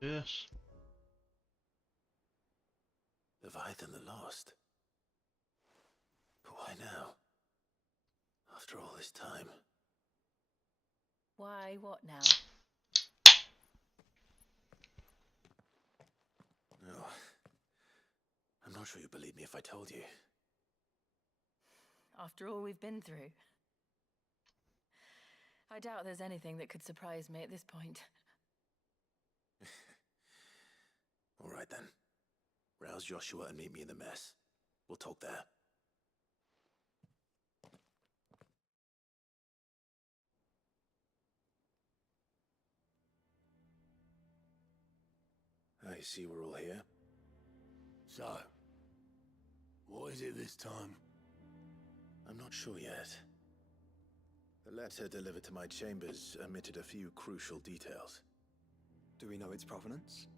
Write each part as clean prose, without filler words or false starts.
Yes. Leviathan the Lost. But why now? After all this time. Why, what now? No. I'm not sure you'd believe me if I told you. After all we've been through. I doubt there's anything that could surprise me at this point. All right then. Rouse Joshua and meet me in the mess. We'll talk there. I see we're all here. So, what is it this time? I'm not sure yet. The letter delivered to my chambers omitted a few crucial details. Do we know its provenance?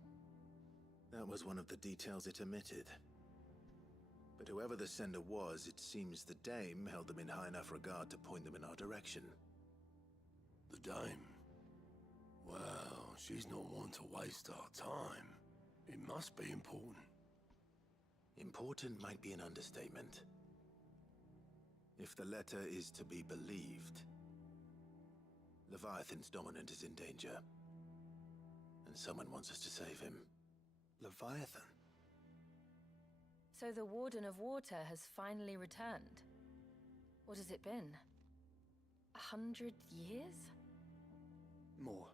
That was one of the details it omitted. But whoever the sender was, it seems the Dame held them in high enough regard to point them in our direction. The Dame? Well, she's not one to waste our time. It must be important. Important might be an understatement. If the letter is to be believed, Leviathan's dominant is in danger. And someone wants us to save him. Leviathan? So the Warden of Water has finally returned. What has it been? 100 years? More.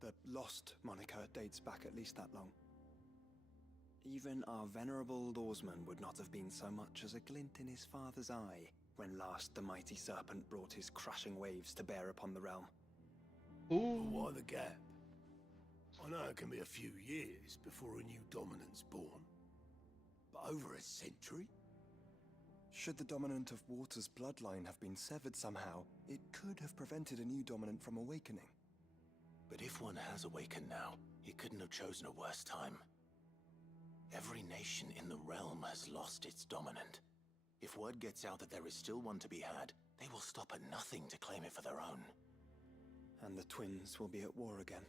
The Lost moniker dates back at least that long. Even our venerable Lawsman would not have been so much as a glint in his father's eye when last the mighty serpent brought his crushing waves to bear upon the realm. But Ooh. why the gap? I know it can be a few years before a new dominant's born. But over a century? Should the dominant of Water's bloodline have been severed somehow, it could have prevented a new dominant from awakening. But if one has awakened now, he couldn't have chosen a worse time. Every nation in the realm has lost its dominant. If word gets out that there is still one to be had, they will stop at nothing to claim it for their own. And the twins will be at war again,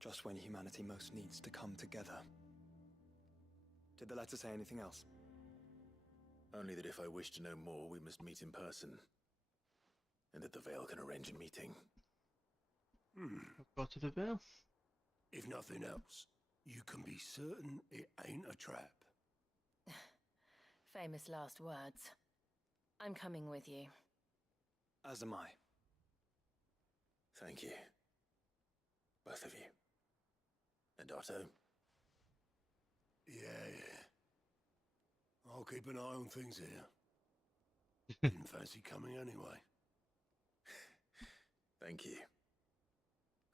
just when humanity most needs to come together. Did the letter say anything else? Only that if I wish to know more, we must meet in person. And that the Veil can arrange a meeting. Go to the Veil. If nothing else, you can be certain it ain't a trap. Famous last words. I'm coming with you. As am I. Thank you. Both of you. And Otto? Yeah. I'll keep an eye on things here. Didn't fancy coming anyway. Thank you.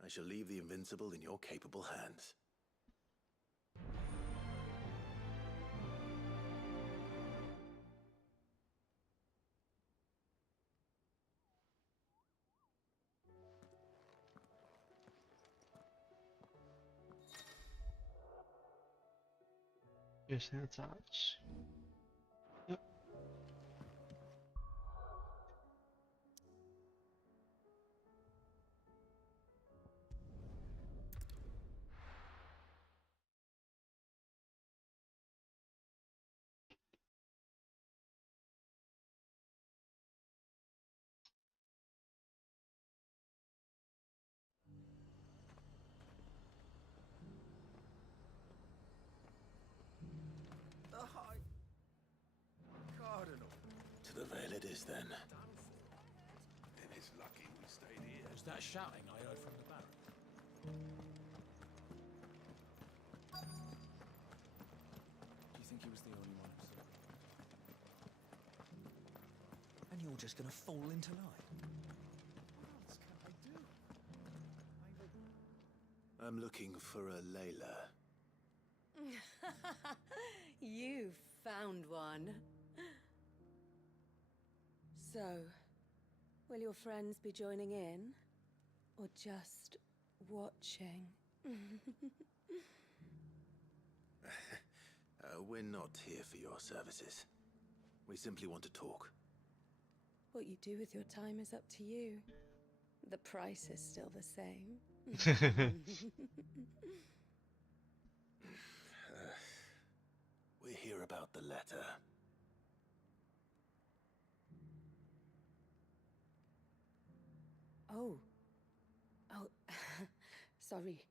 I shall leave the Invincible in your capable hands. Yes, that's ours. Yep. The High Cardinal. To the Veil it is then. Then it's lucky we stayed here. Was that shouting I heard from the barrack? Do you think he was the only one who saw it? And you're just gonna fall into line? What else can I do? I'm looking for a Layla. You found one. So, will your friends be joining in? Or just watching? We're not here for your services. We simply want to talk. What you do with your time is up to you. The price is still the same. We're here about the letter. Oh. Oh, sorry.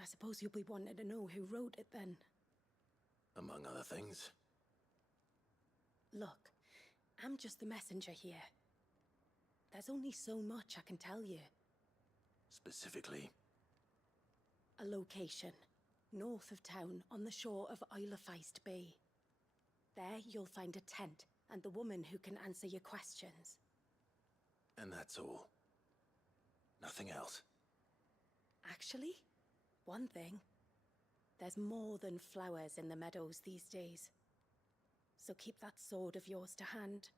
I suppose you'll be wanting to know who wrote it then. Among other things. Look, I'm just the messenger here. There's only so much I can tell you. Specifically, A location, north of town, on the shore of Isle of Feist Bay. There you'll find a tent and the woman who can answer your questions. and that's all. Nothing else. Actually, one thing. There's more than flowers in the meadows these days. So keep that sword of yours to hand.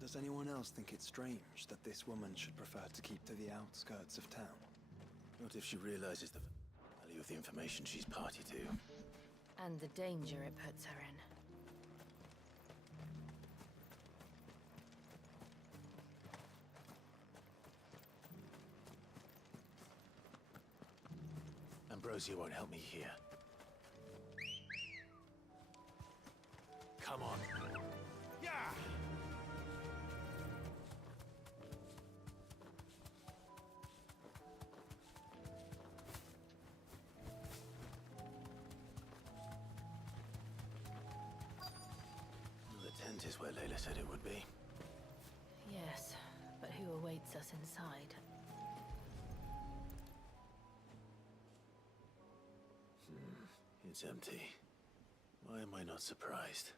Does anyone else think it's strange that this woman should prefer to keep to the outskirts of town? Not if she realizes the value of the information she's party to. And the danger it puts her in. Ambrosia won't help me here. Come on. Yeah! The tent is where Layla said it would be. Yes, but who awaits us inside? It's empty. Why am I not surprised?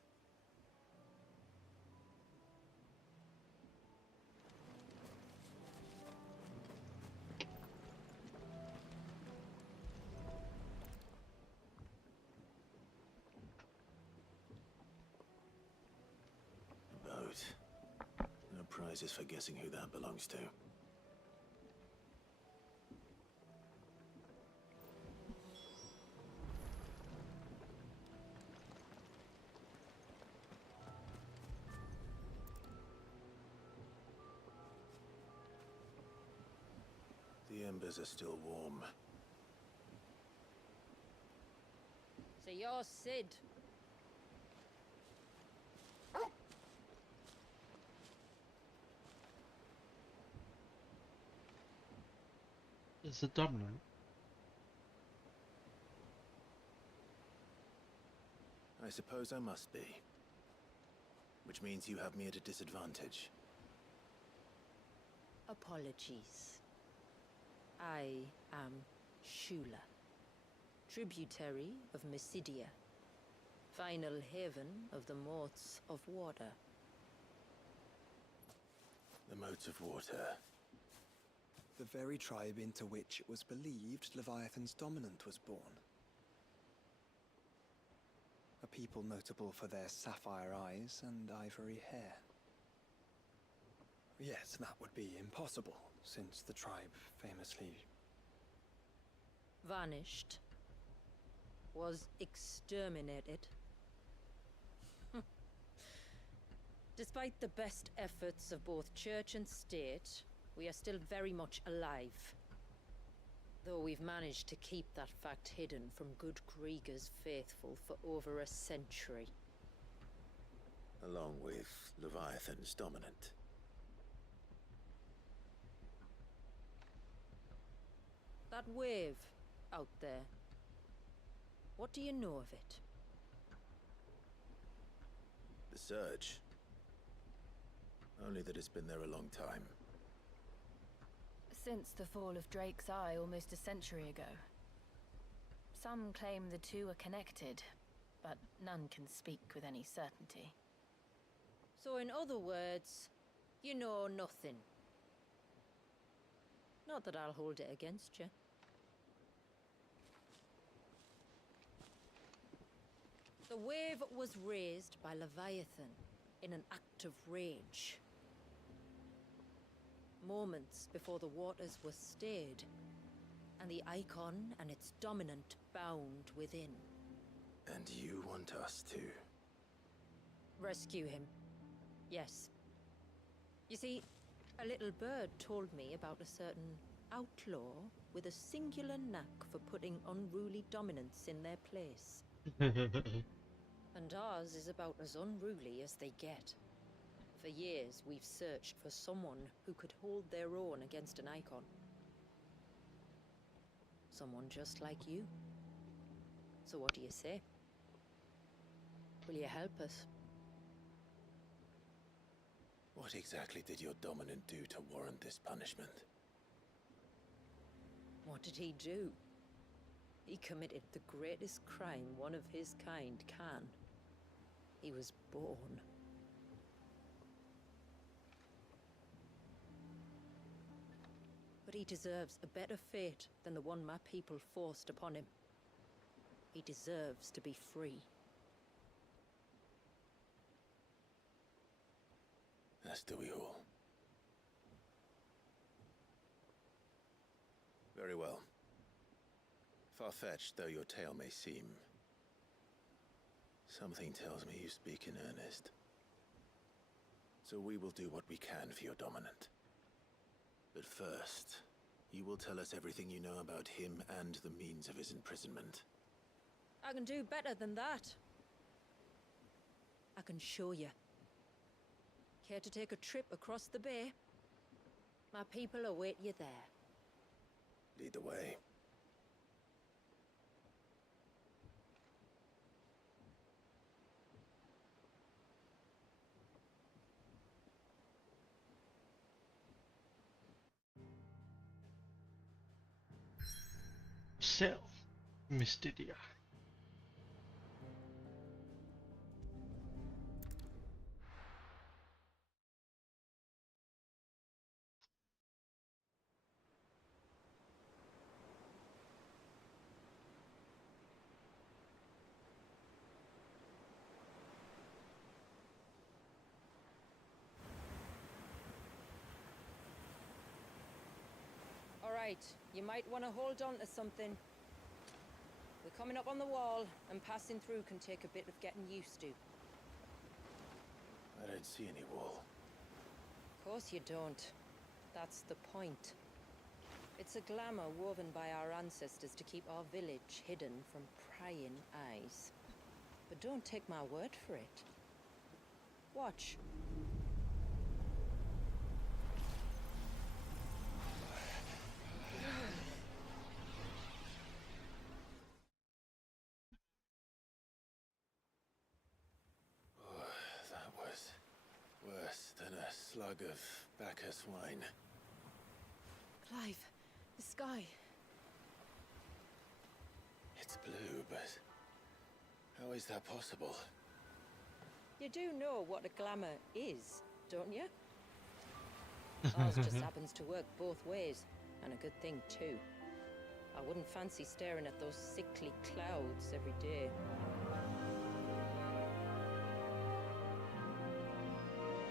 A boat. No prizes for guessing who that belongs to. The embers are still warm. So you're Sid. Is it dominant? I suppose I must be. Which means you have me at a disadvantage. Apologies. I am Shula, tributary of Mysidia, final haven of the Moats of Water. The Moats of Water. The very tribe into which it was believed Leviathan's dominant was born. A people notable for their sapphire eyes and ivory hair. Yes, that would be impossible, since the tribe famously... Vanished. Was exterminated. Despite the best efforts of both church and state, we are still very much alive. Though we've managed to keep that fact hidden from good Krieger's faithful for over a century. Along with Leviathan's dominant. That wave out there. What do you know of it? The Surge. Only that it's been there a long time. Since the fall of Drake's Eye almost a century ago. Some claim the two are connected, but none can speak with any certainty. So in other words, you know nothing. Not that I'll hold it against you. The wave was raised by Leviathan in an act of rage. Moments before the waters were stayed, and the icon and its dominant bound within. And you want us to? Rescue him. Yes. You see, A little bird told me about a certain outlaw with a singular knack for putting unruly dominants in their place. And ours is about as unruly as they get. For years, we've searched for someone who could hold their own against an icon. Someone just like you. So what do you say? Will you help us? What exactly did your dominant do to warrant this punishment? What did he do? He committed the greatest crime one of his kind can. He was born. But he deserves a better fate than the one my people forced upon him. He deserves to be free. As do we all. Very well. Far-fetched though your tale may seem, something tells me you speak in earnest. So we will do what we can for your dominant. But first, you will tell us everything you know about him and the means of his imprisonment. I can do better than that. I can show you. Care to take a trip across the bay? My people await you there. Lead the way. So, Mysteria. All right, you might want to hold on to something. We're coming up on the wall, and passing through can take a bit of getting used to. I don't see any wall. Of course you don't. That's the point. It's a glamour woven by our ancestors to keep our village hidden from prying eyes. But don't take my word for it. Watch. That was worse than a slug of Bacchus wine. Clive, the sky. It's blue, but how is that possible? You do know what a glamour is, don't you? Ours just happens to work both ways, and a good thing too. I wouldn't fancy staring at those sickly clouds every day.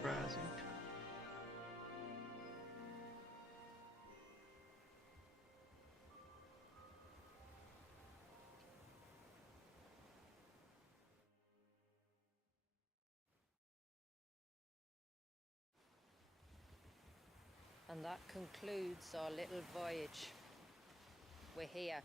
Rising. And that concludes our little voyage. We're here.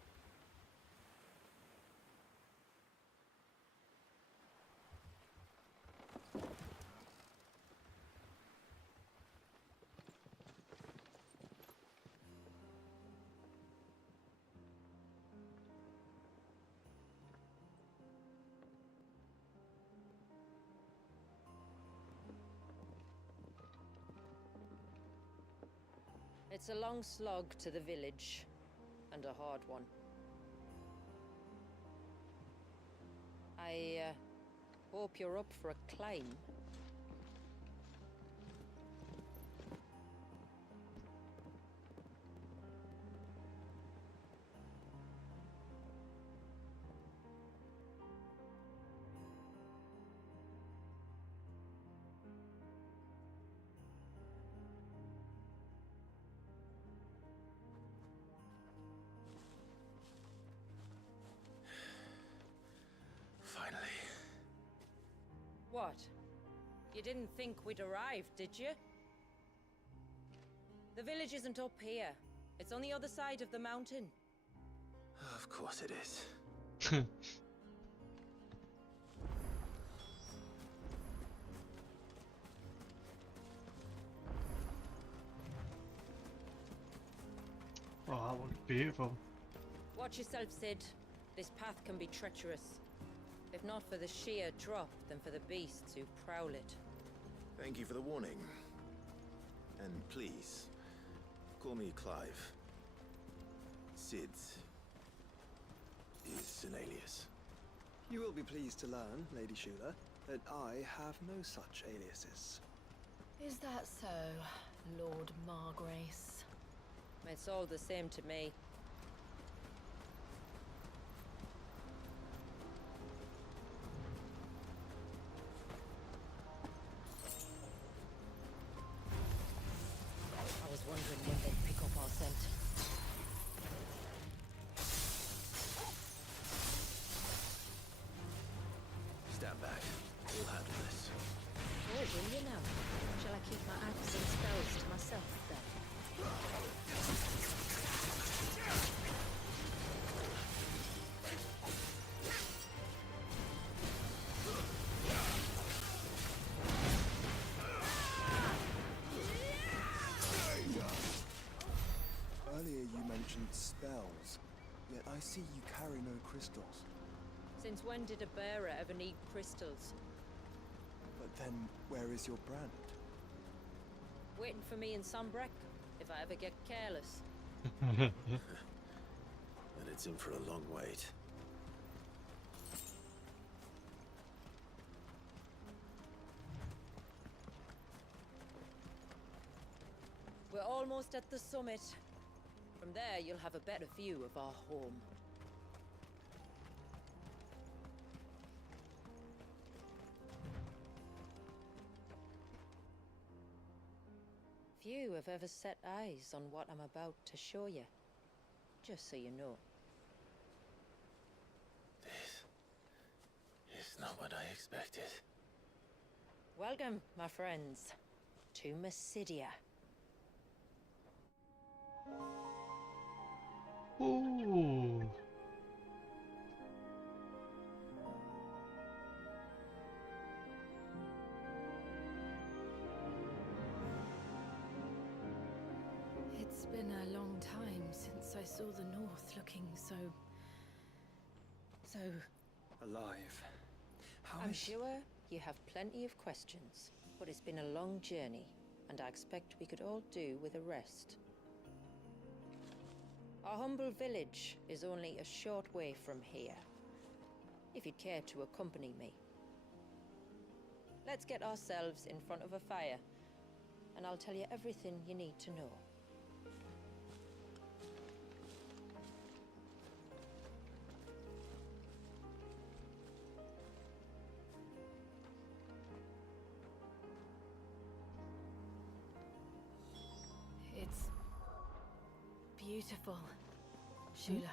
It's a long slog to the village, and a hard one. I hope you're up for a climb. Finally. What? You didn't think we'd arrived, did you? The village isn't up here. It's on the other side of the mountain. Of course it is. Oh, that looks beautiful. Watch yourself, Sid. This path can be treacherous. If not for the sheer drop, then for the beasts who prowl it. Thank you for the warning. And please, call me Clive. Sid is an alias. You will be pleased to learn, Lady Shula, that I have no such aliases. Is that so, Lord Margrace? It's all the same to me. I was wondering when they'd pick up our scent. Stand back. We'll handle this. Oh, will you now? Shall I keep my acts and spells to myself then? Earlier you mentioned spells, yet I see you carry no crystals. Since when did a bearer ever need crystals? But then, where is your brand? Waiting for me in Sombrek, if I ever get careless. And it's in for a long wait. We're almost at the summit. From there, you'll have a better view of our home. Few have ever set eyes on what I'm about to show you. Just so you know. This is not what I expected. Welcome, my friends, to Mysidia. Ooh. It's been a long time since I saw the North looking so Alive. How I'm is- sure you have plenty of questions, but it's been a long journey, and I expect we could all do with a rest. Our humble village is only a short way from here, if you'd care to accompany me. Let's get ourselves in front of a fire, and I'll tell you everything you need to know. it's beautiful, Shula.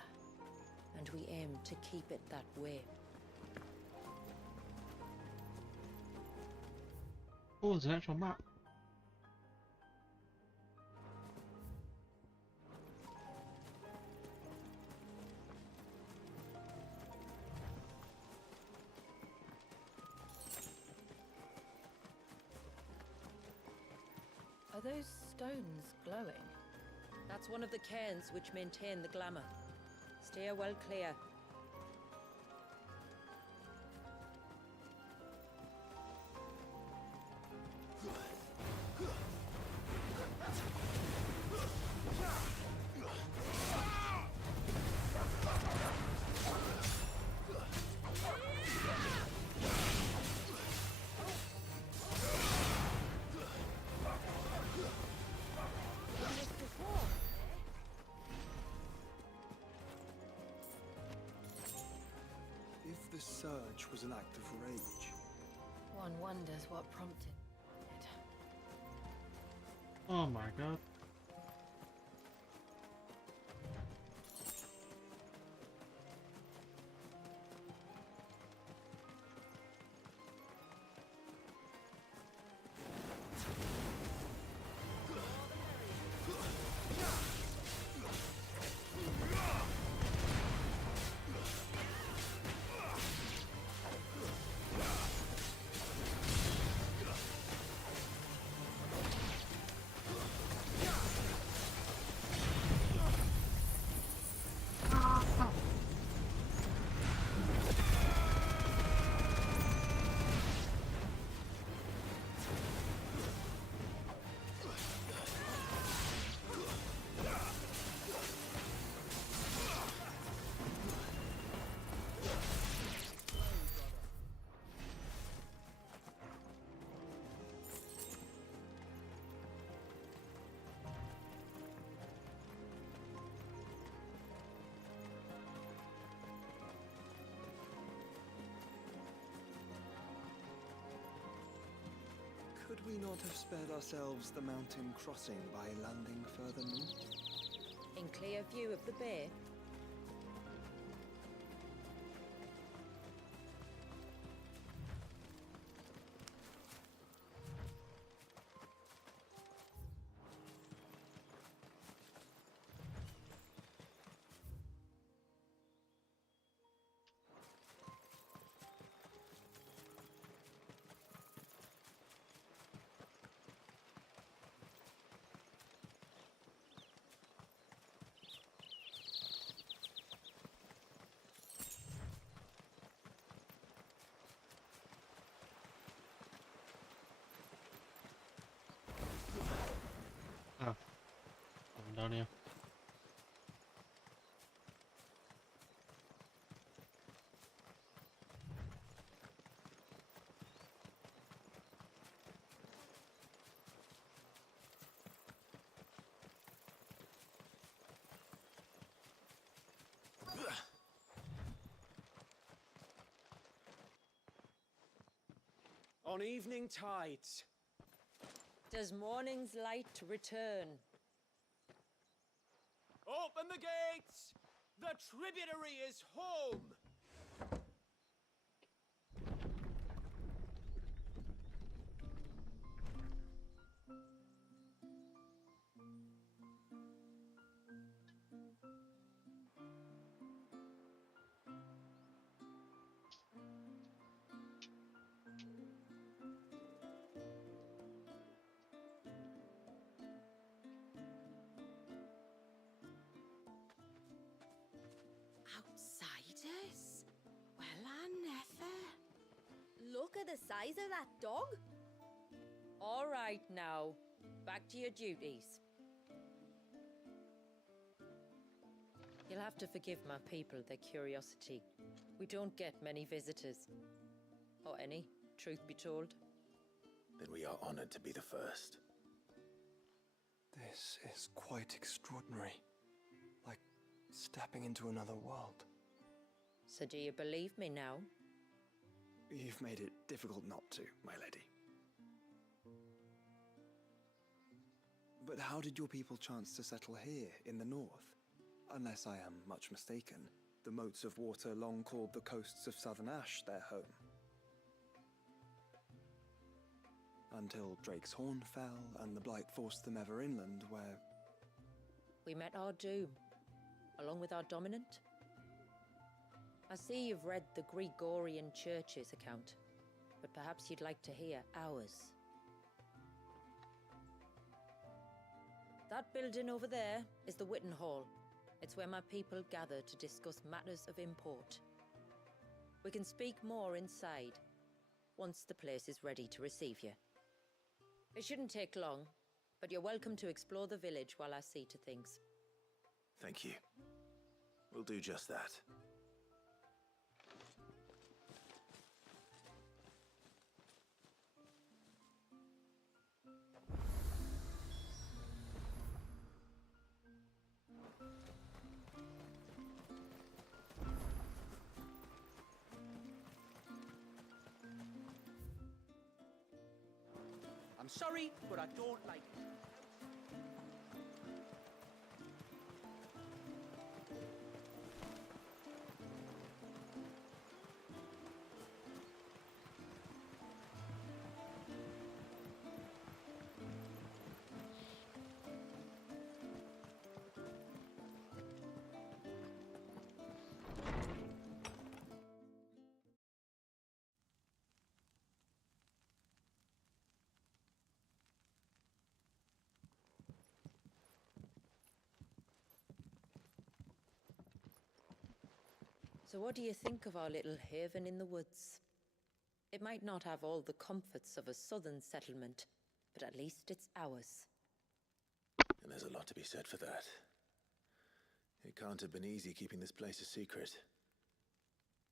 And we aim to keep it that way. Oh, there's an actual map. Are those stones glowing? That's one of the cairns which maintain the glamour. Steer well clear. If the surge was an act of rage, One wonders what prompted it. Oh my god. Could we not have spared ourselves the mountain crossing by landing further north? In clear view of the bay? Ah, I'm down here. On evening tides. Does morning's light return? Open the gates! The tributary is home! Outsiders? Well, I never. Look at the size of that dog. All right now, back to your duties. You'll have to forgive my people their curiosity. We don't get many visitors. Or any, truth be told. Then we are honored to be the first. This is quite extraordinary. Like stepping into another world. So do you believe me now? You've made it difficult not to, my lady. But how did your people chance to settle here in the north? Unless I am much mistaken, the moats of water long called the coasts of Southern Ash their home. Until Drake's Horn fell and the Blight forced them ever inland, where... We met our doom, along with our dominant. I see you've read the Gregorian Church's account, but perhaps you'd like to hear ours. That building over there is the Witten Hall. It's where my people gather to discuss matters of import. We can speak more inside, once the place is ready to receive you. It shouldn't take long, but you're welcome to explore the village while I see to things. Thank you. We'll do just that. I'm sorry, but I don't like it. So what do you think of our little haven in the woods? It might not have all the comforts of a southern settlement, but at least it's ours. And there's a lot to be said for that. It can't have been easy keeping this place a secret.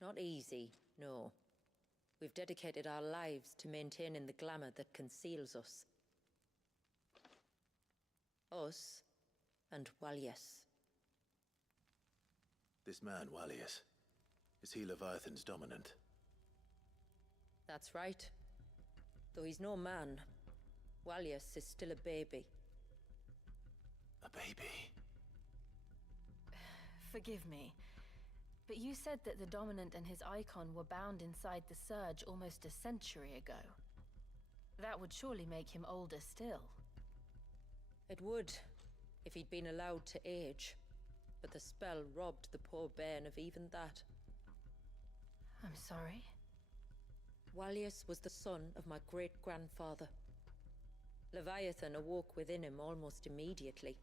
Not easy, no. We've dedicated our lives to maintaining the glamour that conceals us. Us and Walyas. This man, Walyas, is he Leviathan's dominant? That's right. Though he's no man, Walius is still a baby. A baby? Forgive me, but you said that the Dominant and his icon were bound inside the Surge almost a century ago. That would surely make him older still. It would, if he'd been allowed to age. But the spell robbed the poor bairn of even that. I'm sorry. Walius was the son of my great-grandfather. Leviathan awoke within him almost immediately.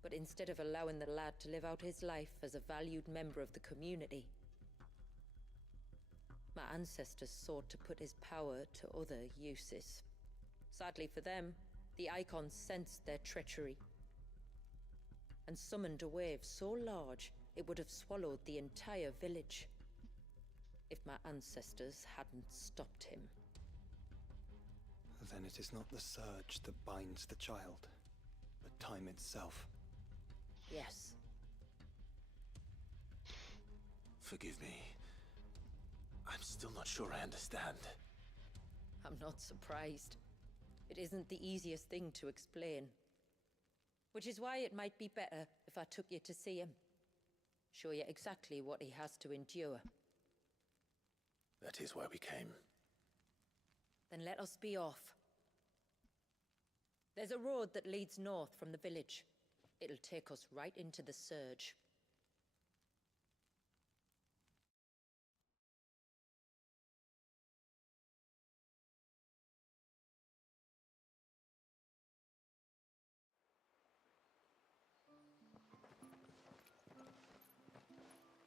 But instead of allowing the lad to live out his life as a valued member of the community, my ancestors sought to put his power to other uses. Sadly for them, the Icons sensed their treachery and summoned a wave so large it would have swallowed the entire village if my ancestors hadn't stopped him. Then it is not the Surge that binds the child, but time itself. Yes. Forgive me. I'm still not sure I understand. I'm not surprised. It isn't the easiest thing to explain. Which is why it might be better if I took you to see him. Show you exactly what he has to endure. That is why we came. Then let us be off. There's a road that leads north from the village. It'll take us right into the Surge.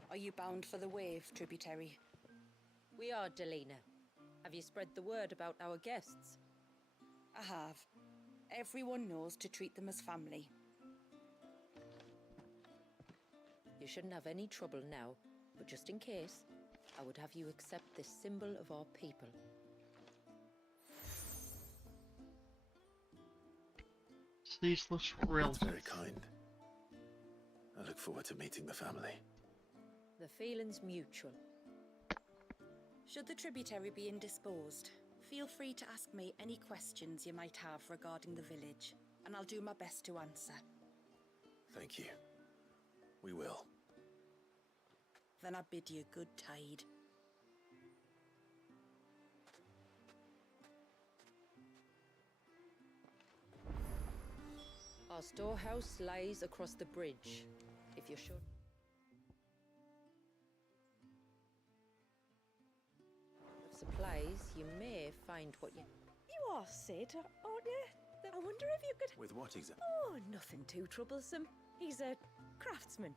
Are you bound for the Wave, Tributary? We are, Delina. Have you spread the word about our guests? I have. Everyone knows to treat them as family. You shouldn't have any trouble now, but just in case, I would have you accept this symbol of our people. Ceaseless That's relatives. very kind. I look forward to meeting the family. The feeling's mutual. Should the Tributary be indisposed, feel free to ask me any questions you might have regarding the village, and I'll do my best to answer. Thank you. We will. Then I bid you good tide. Our storehouse lies across the bridge, if you're sure. Of supplies, you may find what you... You are Sid, aren't you? I wonder if you could... With what exactly? Oh, nothing too troublesome. He's a craftsman.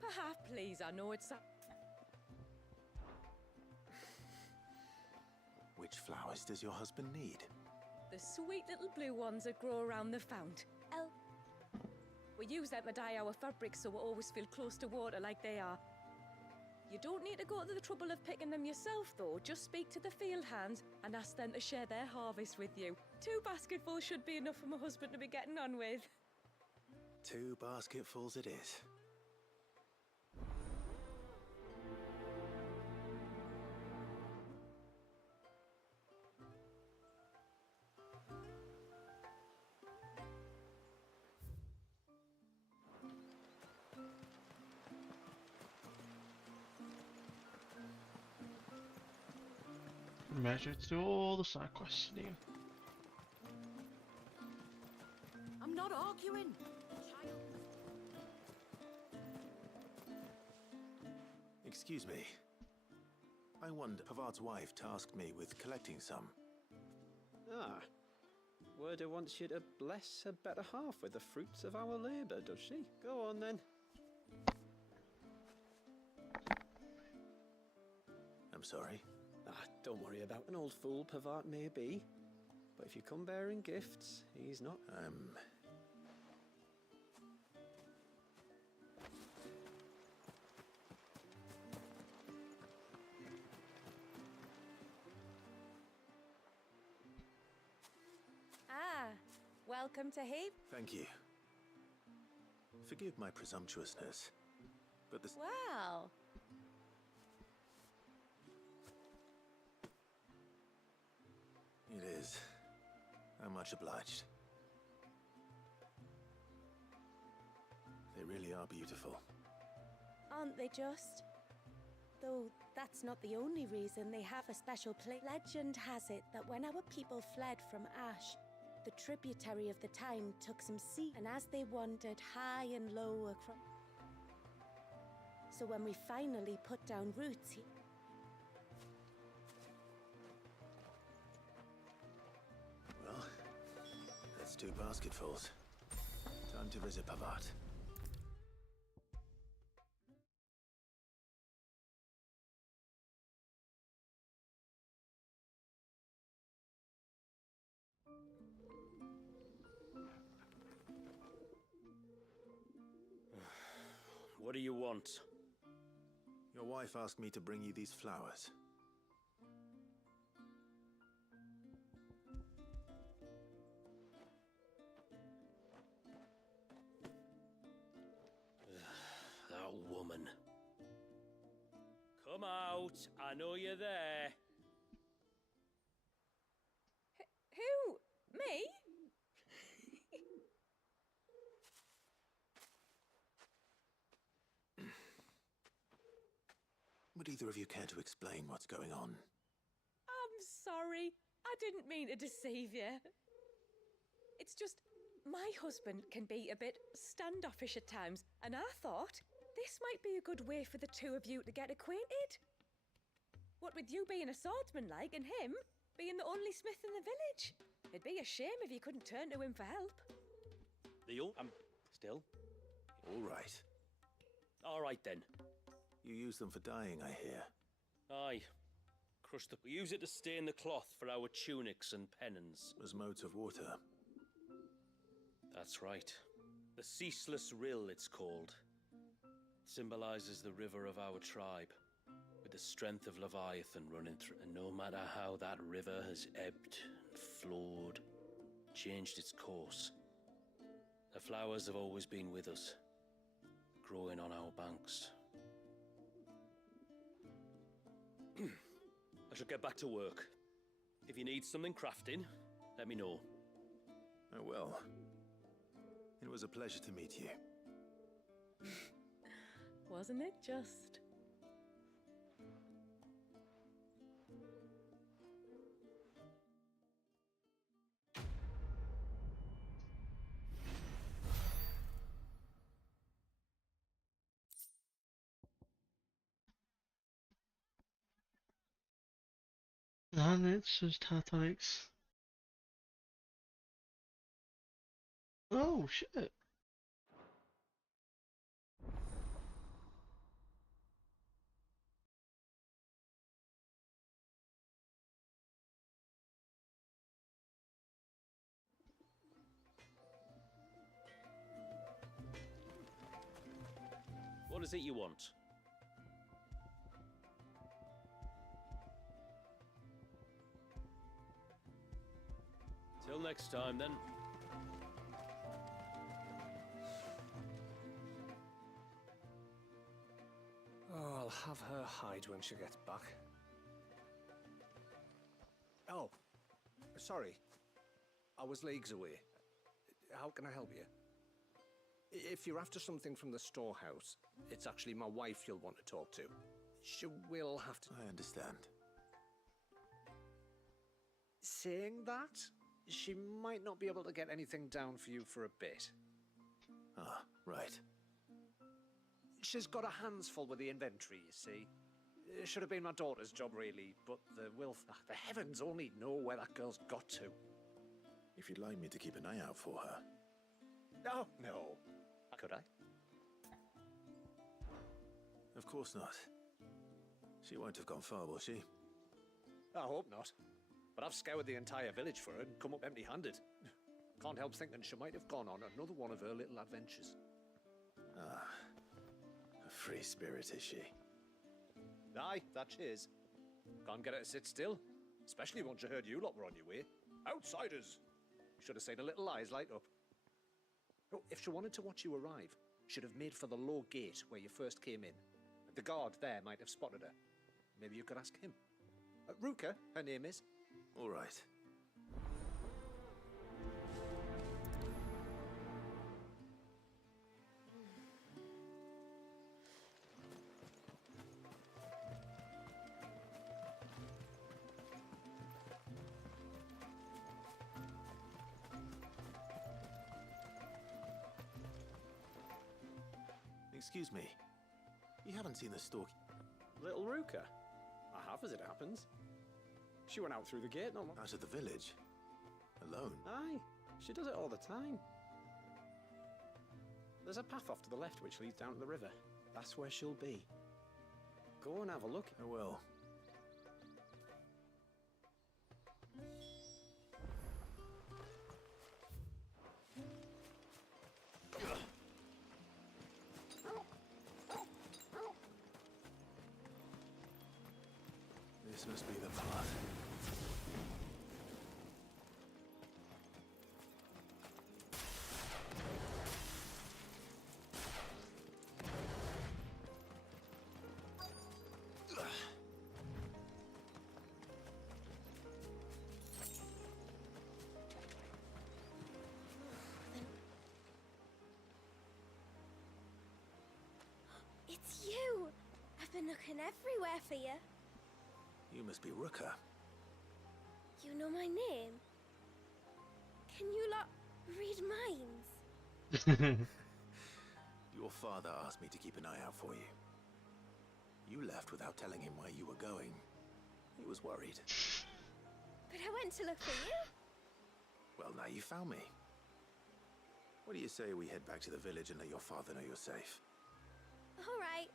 Perhaps, please, I know it's... Which flowers does your husband need? The sweet little blue ones that grow around the fount. We use them to dye our fabrics so we always feel close to water like they are. You don't need to go to the trouble of picking them yourself, though. Just speak to the field hands and ask them to share their harvest with you. 2 basketfuls should be enough for my husband to be getting on with. 2 basketfuls it is. Measure to all the side quests here. I'm not arguing. Excuse me. I wonder, Pavard's wife tasked me with collecting some. Ah. Werda wants you to bless her better half with the fruits of our labour, does she? Go on then. I'm sorry. Ah, don't worry about an old fool Pavard may be. But if you come bearing gifts, he's not... Welcome to Haven. Thank you. Forgive my presumptuousness, but this... Well... It is. I must Much obliged. They really are beautiful. Aren't they just? Though that's not the only reason they have a special place. Legend has it that when our people fled from Ash, the tributary of the Tyne took some sea, and as they wandered high and low across... So when we finally put down roots, Well, that's 2 basketfuls. Time to visit Pavat. What do you want? Your wife asked me to bring you these flowers. That woman. Come out. I know you're there. Who? Me? Would either of you care to explain what's going on? I'm sorry. I didn't mean to deceive you. It's just, my husband can be a bit standoffish at times, and I thought this might be a good way for the two of you to get acquainted. What with you being a swordsman like, and him being the only smith in the village. It'd be a shame if you couldn't turn to him for help. I'm still. All right. All right then. You use them for dyeing, I hear. Aye. We use it to stain the cloth for our tunics and pennons. As modes of water. That's right. The Ceaseless Rill, it's called. It symbolizes the river of our tribe, with the strength of Leviathan running through. And no matter how that river has ebbed and flowed, changed its course, the flowers have always been with us, growing on our banks. I should get back to work. If you need something crafting, let me know. Oh well. It was a pleasure to meet you. Wasn't it just? It's just Tatix. Oh shit. What is it you want? Till next time, then. Oh, I'll have her hide when she gets back. Oh, sorry. I was leagues away. How can I help you? If you're after something from the storehouse, it's actually my wife you'll want to talk to. She will have to... I understand. Saying that, she might not be able to get anything down for you for a bit. Ah, right. She's got her hands full with the inventory, you see. It should have been my daughter's job, really, but the heavens only know where that girl's got to. If you'd like me to keep an eye out for her. Oh, no. Could I? Of course not. She won't have gone far, will she? I hope not. But I've scoured the entire village for her and come up empty-handed. Can't help thinking she might have gone on another one of her little adventures. Ah, a free spirit is she? Aye, that she is. Can't get her to sit still, especially once you heard you lot were on your way. Outsiders! Should have seen her little eyes light up. Oh, if she wanted to watch you arrive, she'd have made for the low gate where you first came in. The guard there might have spotted her. Maybe you could ask him. Ruka, her name is. All right. Excuse me. You haven't seen the stalk. Little Ruka? I have, as it happens. She went out through the gate, not Out of the village? Alone? Aye, she does it all the time. There's a path off to the left which leads down to the river. That's where she'll be. Go and have a look. I will. This must be the path. It's you! I've been looking everywhere for you. You must be Ruka. You know my name? Can you lot read minds? Your father asked me to keep an eye out for you. You left without telling him where you were going. He was worried. But I went to look for you. Well, now you found me. What do you say we head back to the village and let your father know you're safe? All right.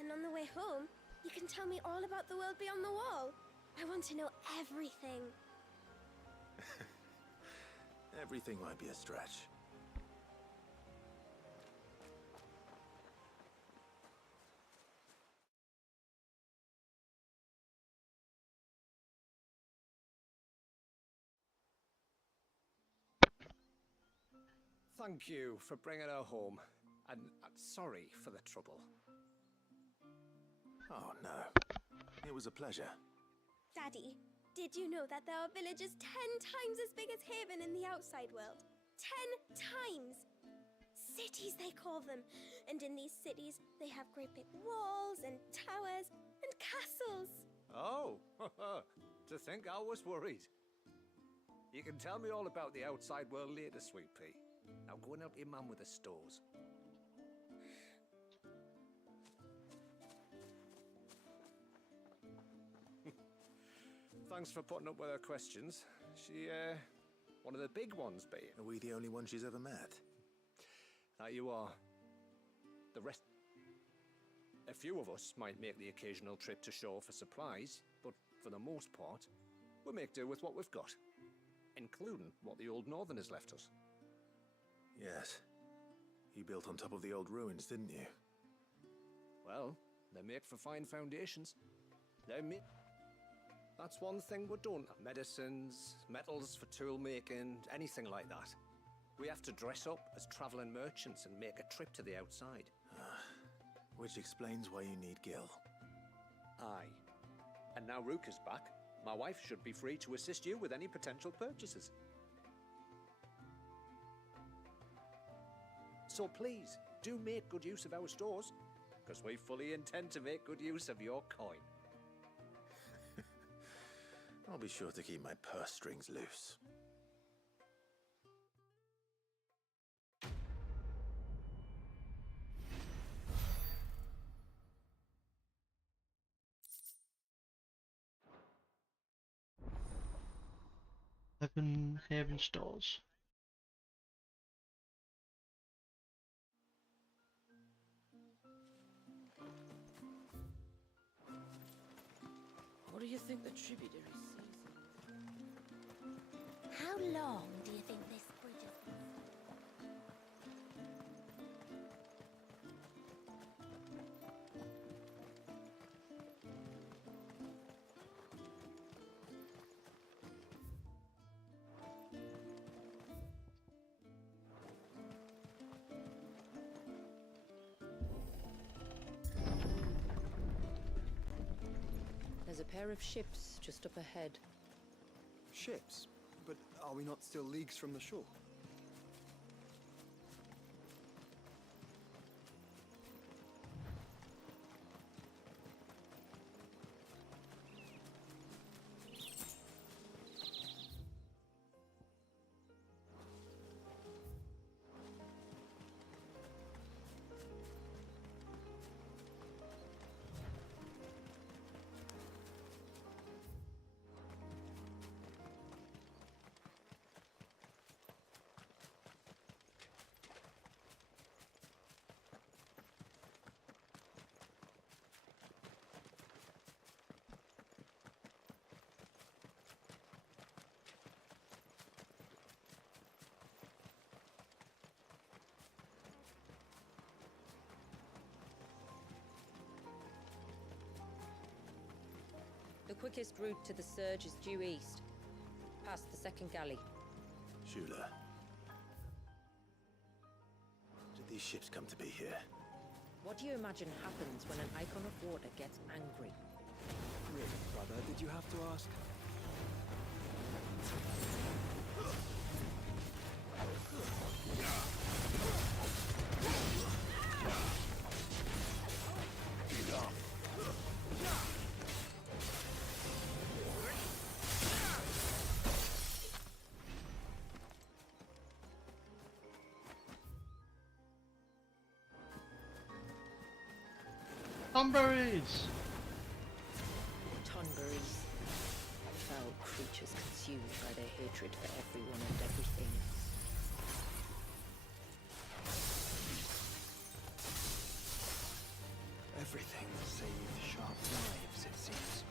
And on the way home, you can tell me all about the world beyond the wall. I want to know everything. Everything might be a stretch. Thank you for bringing her home. And sorry for the trouble. Oh, no. It was a pleasure. Daddy, did you know that there are villages 10 times as big as Haven in the outside world? 10 times! Cities, they call them. And in these cities, they have great big walls and towers and castles. Oh, to think I was worried. You can tell me all about the outside world later, Sweet Pea. Now go and help your mum with the stores. Thanks for putting up with her questions. She, one of the big ones, being. Are we the only one she's ever met? That you are. The rest... A few of us might make the occasional trip to shore for supplies, but for the most part, we make do with what we've got. Including what the old Northerners left us. Yes. You built on top of the old ruins, didn't you? Well, they make for fine foundations. They make... That's one thing we don't have. Medicines, metals for tool making, anything like that. We have to dress up as travelling merchants and make a trip to the outside. Which explains why you need Gil. Aye. And now Ruka's back, my wife should be free to assist you with any potential purchases. So please, do make good use of our stores, because we fully intend to make good use of your coin. I'll be sure to keep my purse strings loose. Haven stores. What do you think the tributary season? How long do you think this bridge is? There's a pair of ships just up ahead. Ships? But are we not still leagues from the shore? quickest route to the Surge is due east, past the second galley. Shula. Did these ships come to be here? What do you imagine happens when an Icon of Water gets angry? Really, brother, did you have to ask? Thornberries! Tonberries. Foul creatures consumed by their hatred for everyone and everything. Everything save sharp knives, it seems.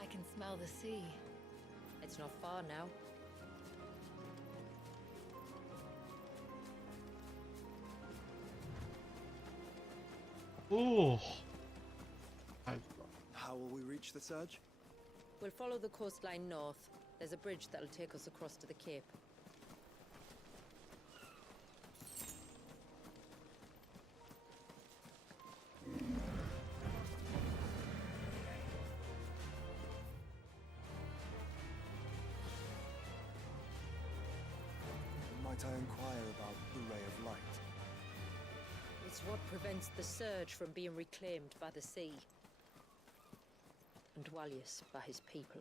I can smell the sea. It's not far now. Ooh. How will we reach the Surge? We'll follow the coastline north. There's a bridge that'll take us across to the cape. Might I inquire about the Ray of Light? It's what prevents the Surge from being reclaimed by the sea. And Dwalius by his people.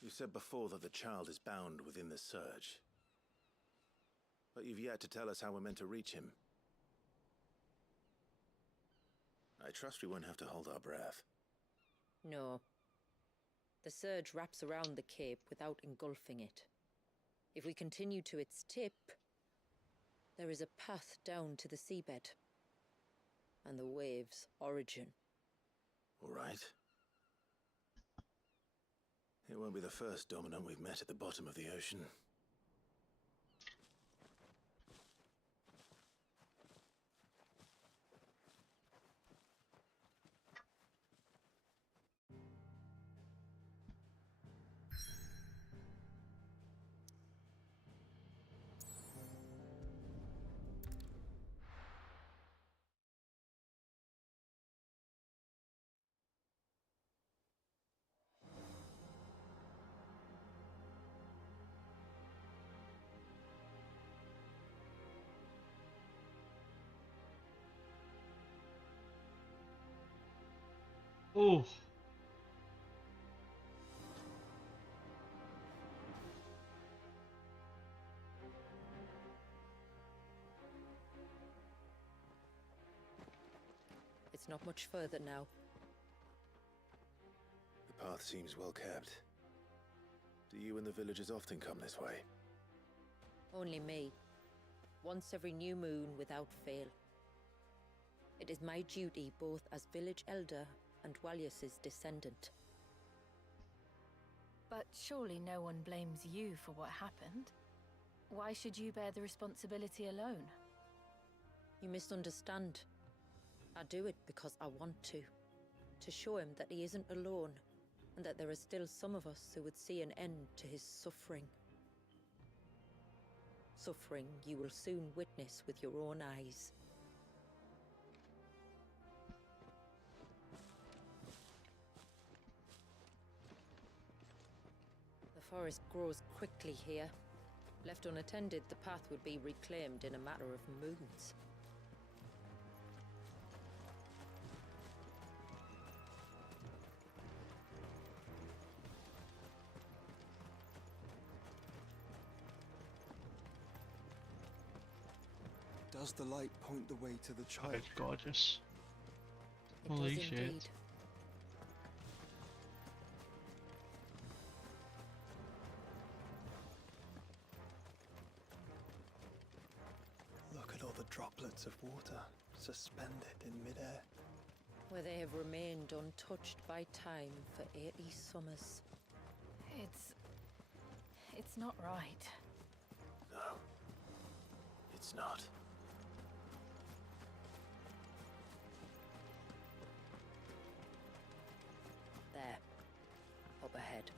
You said before that the child is bound within the Surge. But you've yet to tell us how we're meant to reach him. I trust we won't have to hold our breath. No. The Surge wraps around the cape without engulfing it. If we continue to its tip, there is a path down to the seabed. And the wave's origin. All right. It won't be the first dominant we've met at the bottom of the ocean. Oh. It's not much further now. The path seems well kept. Do you and the villagers often come this way? Only me. Once every new moon without fail. It is my duty both as village elder and Walius's descendant. But surely no one blames you for what happened. Why should you bear the responsibility alone? You misunderstand. I do it because I want to. To show him that he isn't alone, and that there are still some of us who would see an end to his suffering. Suffering you will soon witness with your own eyes. The forest grows quickly here. Left unattended, the path would be reclaimed in a matter of moons. Does the light point the way to the child? It's gorgeous. It Holy does shit. indeed. Look at all the droplets of water suspended in midair. Where they have remained untouched by time for 80 summers. It's not right. No. It's not. There. Up ahead.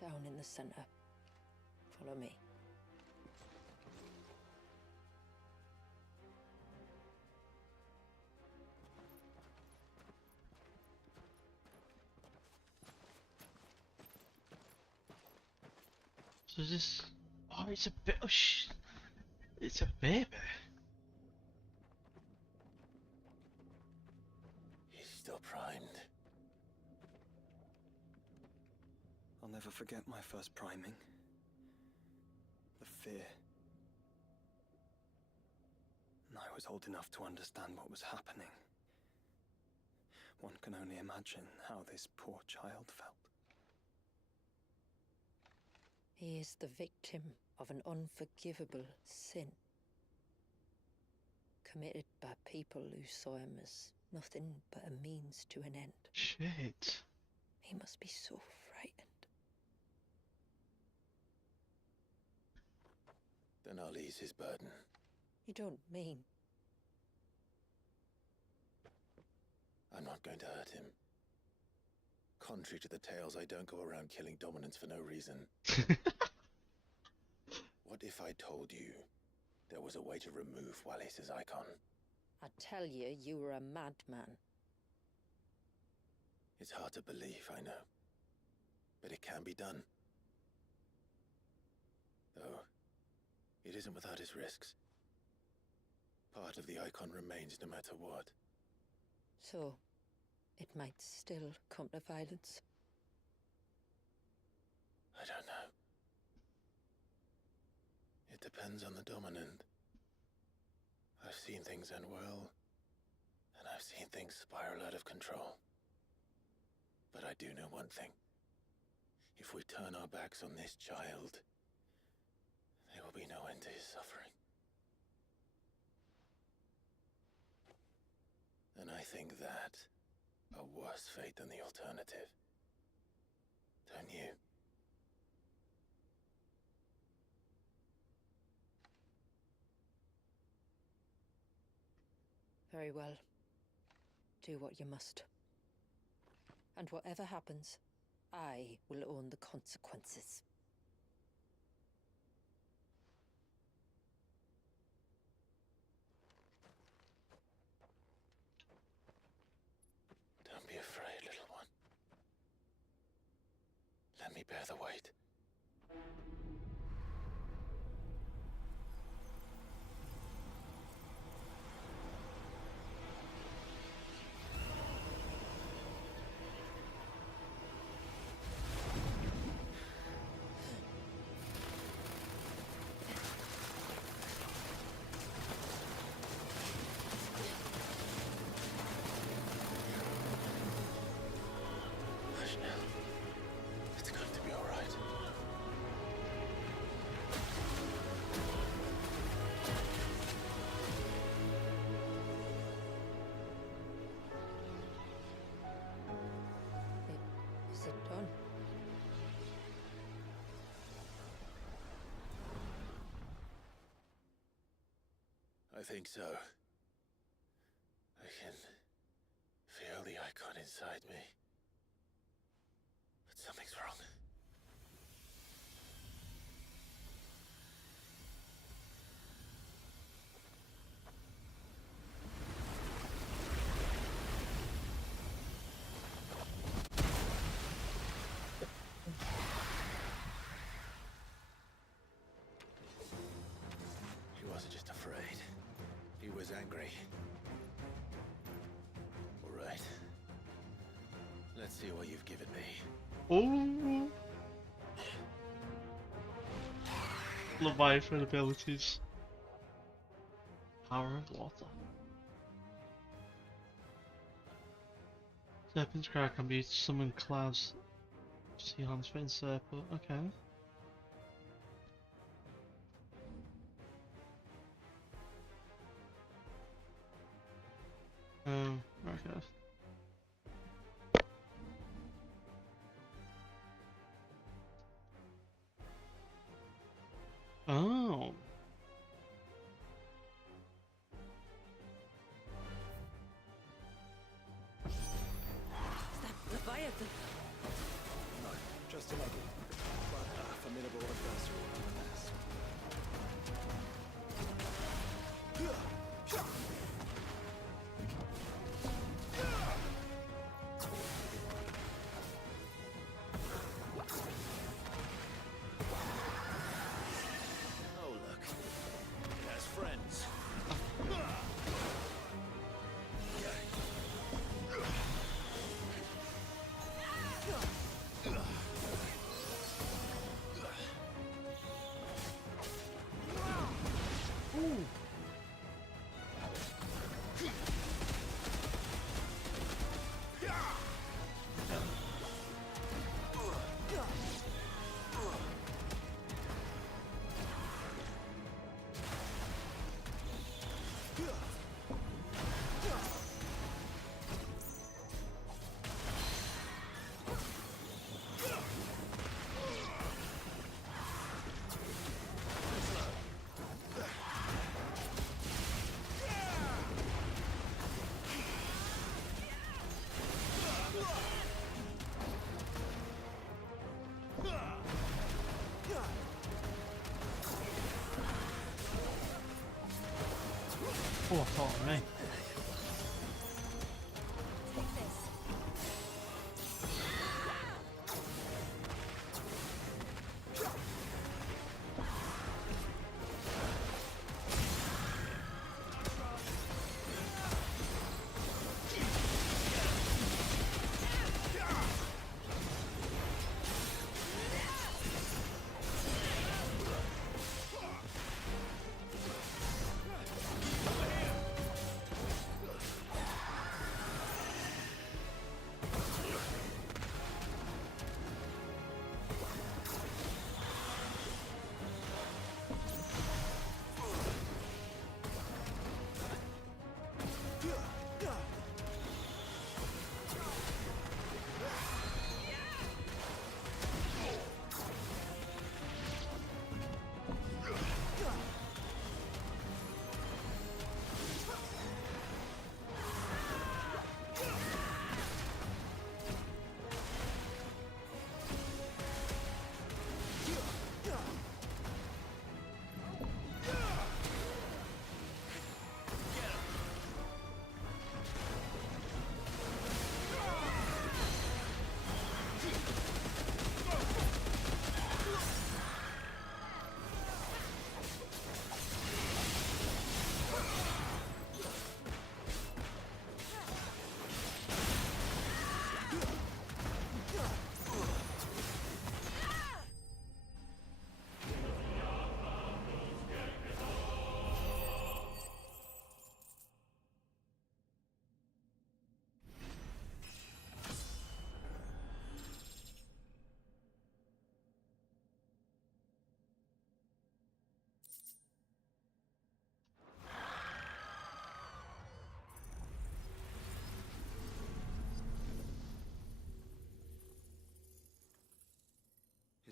Down in the center. Follow me. So this... Oh, it's a bit of It's a baby. He's still primed. I'll never forget my first priming. The fear. And I was old enough to understand what was happening. One can only imagine how this poor child felt. He is the victim of an unforgivable sin. Committed by people who saw him as nothing but a means to an end. Shit. He must be so frightened. Then I'll ease his burden. You don't mean... I'm not going to hurt him. Contrary to the tales, I don't go around killing dominants for no reason. What if I told you there was a way to remove Walius's icon? I tell you, you were a madman. It's hard to believe, I know. But it can be done. Though, it isn't without its risks. Part of the icon remains no matter what. So, it might still come to violence. I don't know. It depends on the dominant. I've seen things end well, and I've seen things spiral out of control. But I do know one thing. If we turn our backs on this child, there will be no end to his suffering. And I think that a worse fate than the alternative. Don't you? Very well. Do what you must. And whatever happens, I will own the consequences. featherweight. Hush now. It's going to be all right. Is it done? I think so. I can feel the icon inside me. But something's wrong. He wasn't just afraid. He was angry. All right. Let's see what you've given me. Oh, Leviathan abilities. Power of water. Serpent's Cry can be summoned clouds. See hands fit in circle. Okay. Okay. Oh. Is that Leviathan? No, just a leggy, but a formidable adversary nonetheless. Oh, look. He has friends. Oh, I thought of me.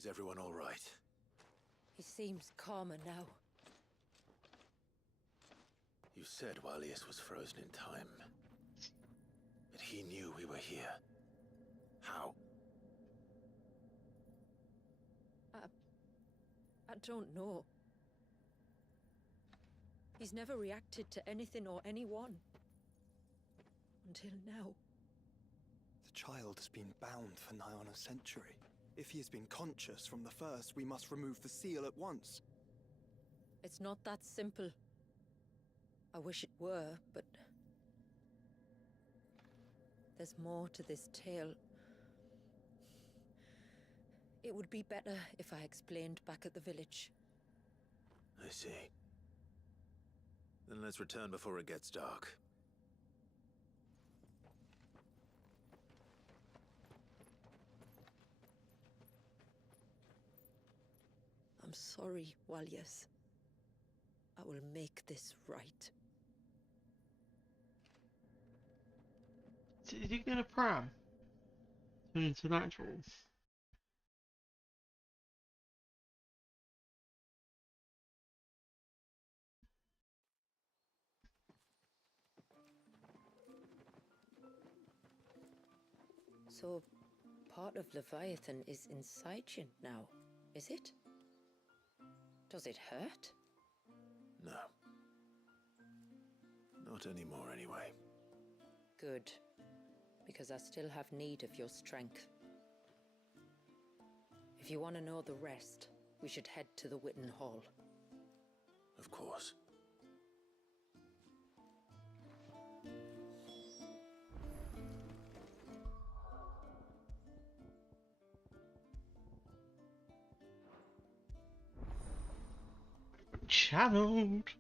Is everyone all right? He seems calmer now. You said Walius was frozen in time. But he knew we were here. How? I don't know. He's never reacted to anything or anyone. Until now. The child has been bound for nigh on a century. If he has been conscious from the first, we must remove the seal at once. It's not that simple. I wish it were, but... there's more to this tale. It would be better if I explained back at the village. I see. Then let's return before it gets dark. I'm sorry, Walius. I will make this right. Did you get a pram? Turn into natural. So, part of Leviathan is inside you now, is it? Does it hurt? No. Not anymore, anyway. Good. Because I still have need of your strength. If you want to know the rest, we should head to the Witten Hall. Of course. Channeled.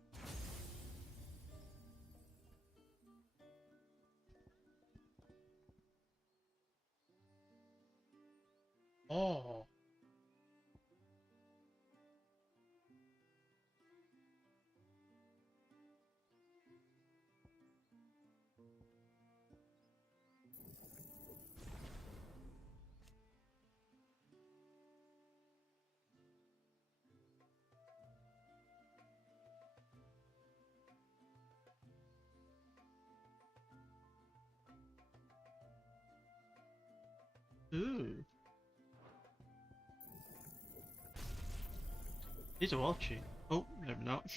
Oh. Ooh. These are watching. Oh, maybe not.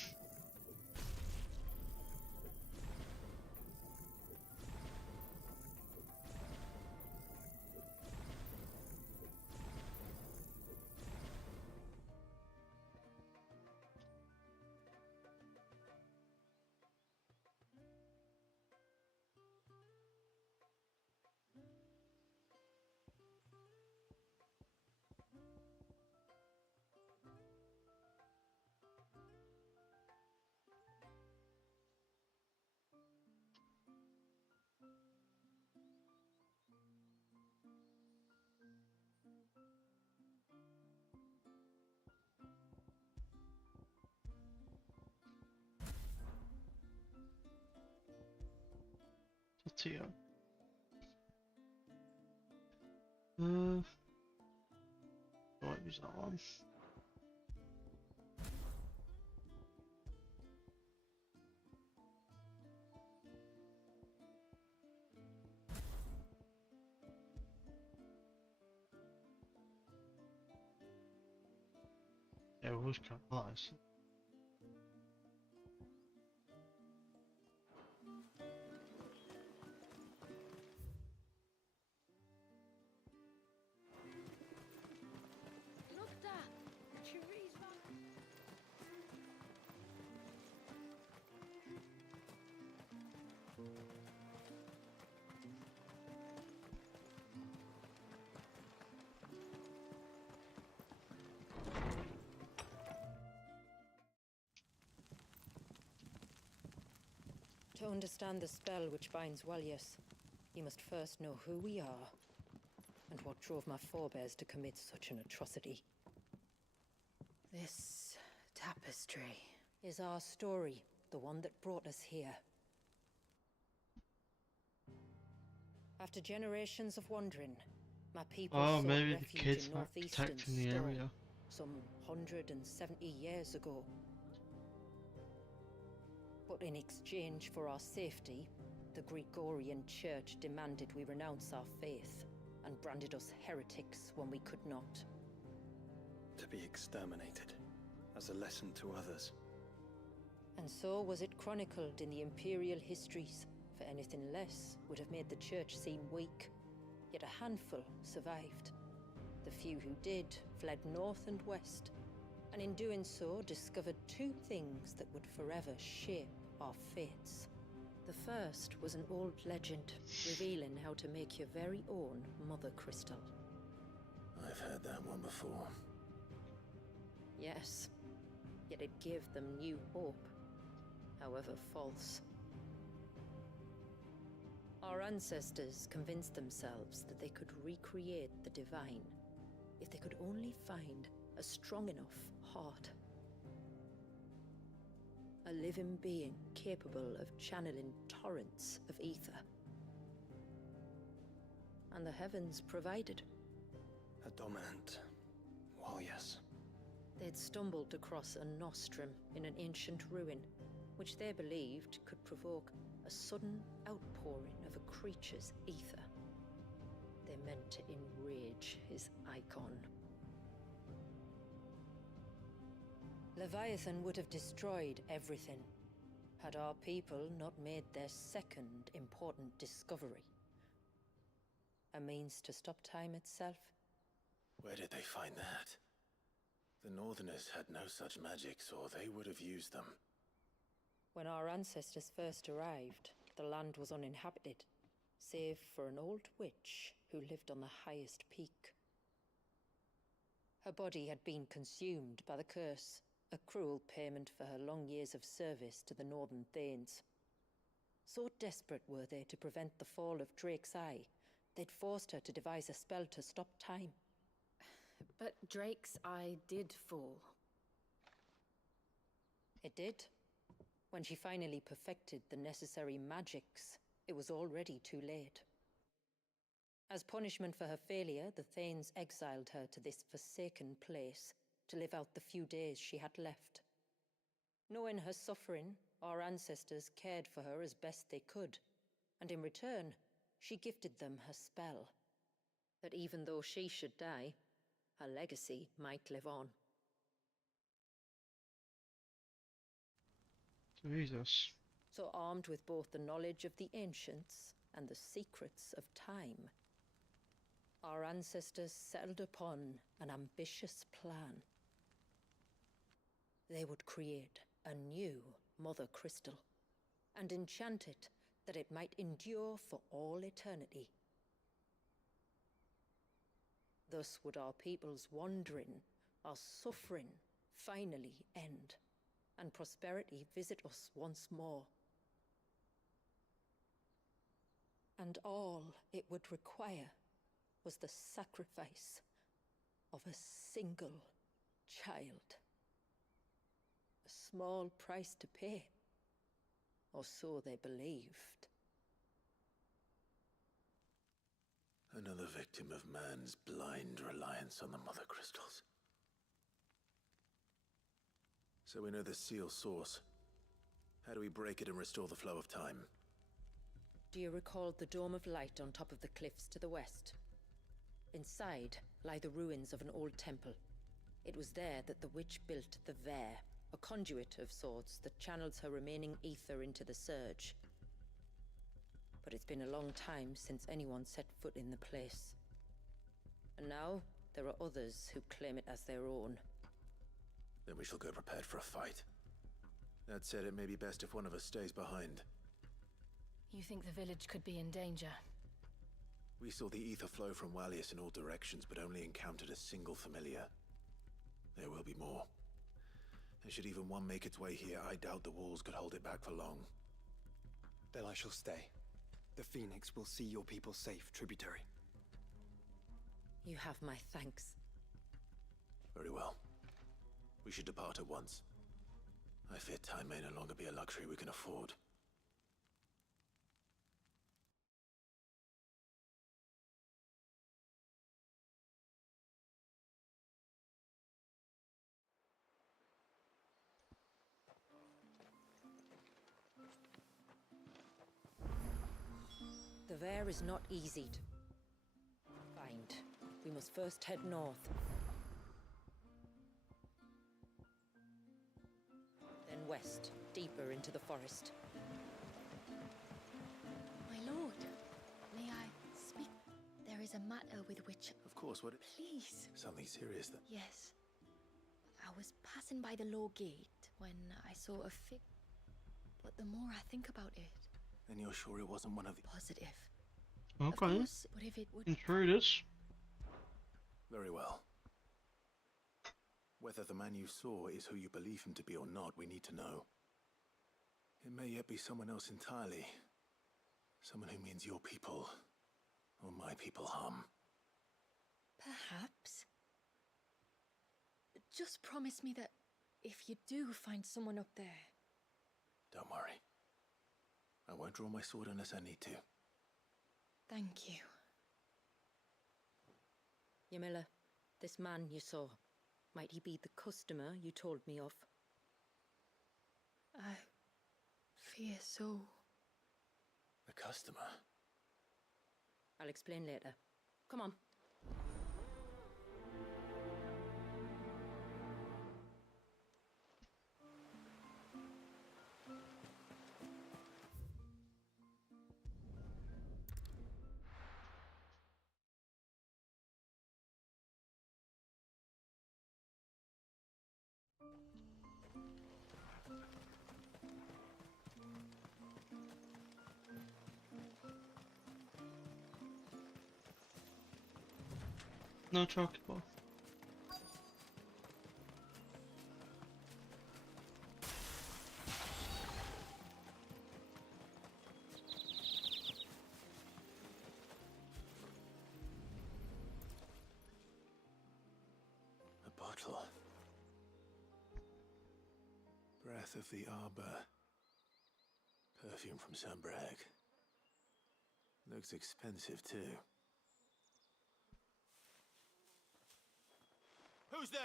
Tortilla. Don't use that one. Yeah, it was kind of nice. To understand the spell which binds Walius, you must first know who we are, and what drove my forebears to commit such an atrocity. This tapestry is our story, the one that brought us here. After generations of wandering, My people Oh, sought maybe the refuge kids in are northeastern protecting the Stone area. some 170 years ago. But in exchange for our safety, the Gregorian Church demanded we renounce our faith and branded us heretics when we could not. To be exterminated, as a lesson to others. And so was it chronicled in the imperial histories, for anything less would have made the Church seem weak. Yet a handful survived. The few who did fled north and west, and in doing so discovered two things that would forever shape our fates. The first was an old legend, revealing how to make your very own Mother Crystal. I've heard that one before. Yes, yet it gave them new hope, however false. Our ancestors convinced themselves that they could recreate the divine if they could only find a strong enough heart. A living being capable of channeling torrents of ether. And the heavens provided. A dominant. Well, yes. They'd stumbled across a nostrum in an ancient ruin, which they believed could provoke a sudden outpouring of a creature's ether. They meant to enrage his icon. Leviathan would have destroyed everything, had our people not made their second important discovery. A means to stop time itself. Where did they find that? The Northerners had no such magics, or they would have used them. When our ancestors first arrived, the land was uninhabited, save for an old witch who lived on the highest peak. Her body had been consumed by the curse, a cruel payment for her long years of service to the Northern Thanes. So desperate were they to prevent the fall of Drake's Eye, they'd forced her to devise a spell to stop time. But Drake's Eye did fall. It did. When she finally perfected the necessary magics, it was already too late. As punishment for her failure, the Thanes exiled her to this forsaken place to live out the few days she had left. Knowing her suffering, our ancestors cared for her as best they could, and in return, she gifted them her spell. That even though she should die, her legacy might live on. Jesus. So armed with both the knowledge of the ancients and the secrets of time, our ancestors settled upon an ambitious plan. They would create a new Mother Crystal, and enchant it that it might endure for all eternity. Thus would our people's wandering, our suffering, finally end, and prosperity visit us once more. And all it would require was the sacrifice of a single child. A small price to pay, or so they believed. Another victim of man's blind reliance on the Mother Crystals. So we know the seal source. How do we break it and restore the flow of time? Do you recall the Dome of Light on top of the cliffs to the west? Inside lie the ruins of an old temple. It was there that the witch built the Vare, a conduit of sorts that channels her remaining ether into the Surge. But it's been a long time since anyone set foot in the place. And now, there are others who claim it as their own. Then we shall go prepared for a fight. That said, it may be best if one of us stays behind. You think the village could be in danger? We saw the ether flow from Wallius in all directions, but only encountered a single familiar. There will be more. And should even one make its way here, I doubt the walls could hold it back for long. Then I shall stay. The Phoenix will see your people safe, tributary. You have my thanks. Very well. We should depart at once. I fear time may no longer be a luxury we can afford. The Ver is not easy to find. We must first head north. Then west, deeper into the forest. My lord, may I speak? There is a matter with which... Of course, what... Please. Something serious then? Yes. I was passing by the law gate when I saw a fig... But the more I think about it... And you're sure it wasn't one of the... Positive. Okay. Of course, but if it would... Intruders. Very well. Whether the man you saw is who you believe him to be or not, we need to know. It may yet be someone else entirely. Someone who means your people, or my people, harm. Perhaps. Just promise me that if you do find someone up there... Don't worry. I won't draw my sword unless I need to. Thank you. Ymilla, this man you saw, might he be the customer you told me of? I fear so. The customer? I'll explain later. Come on. No chocobo. A bottle. Breath of the Arbor. Perfume from Sanbrag. Looks expensive too. Who's there?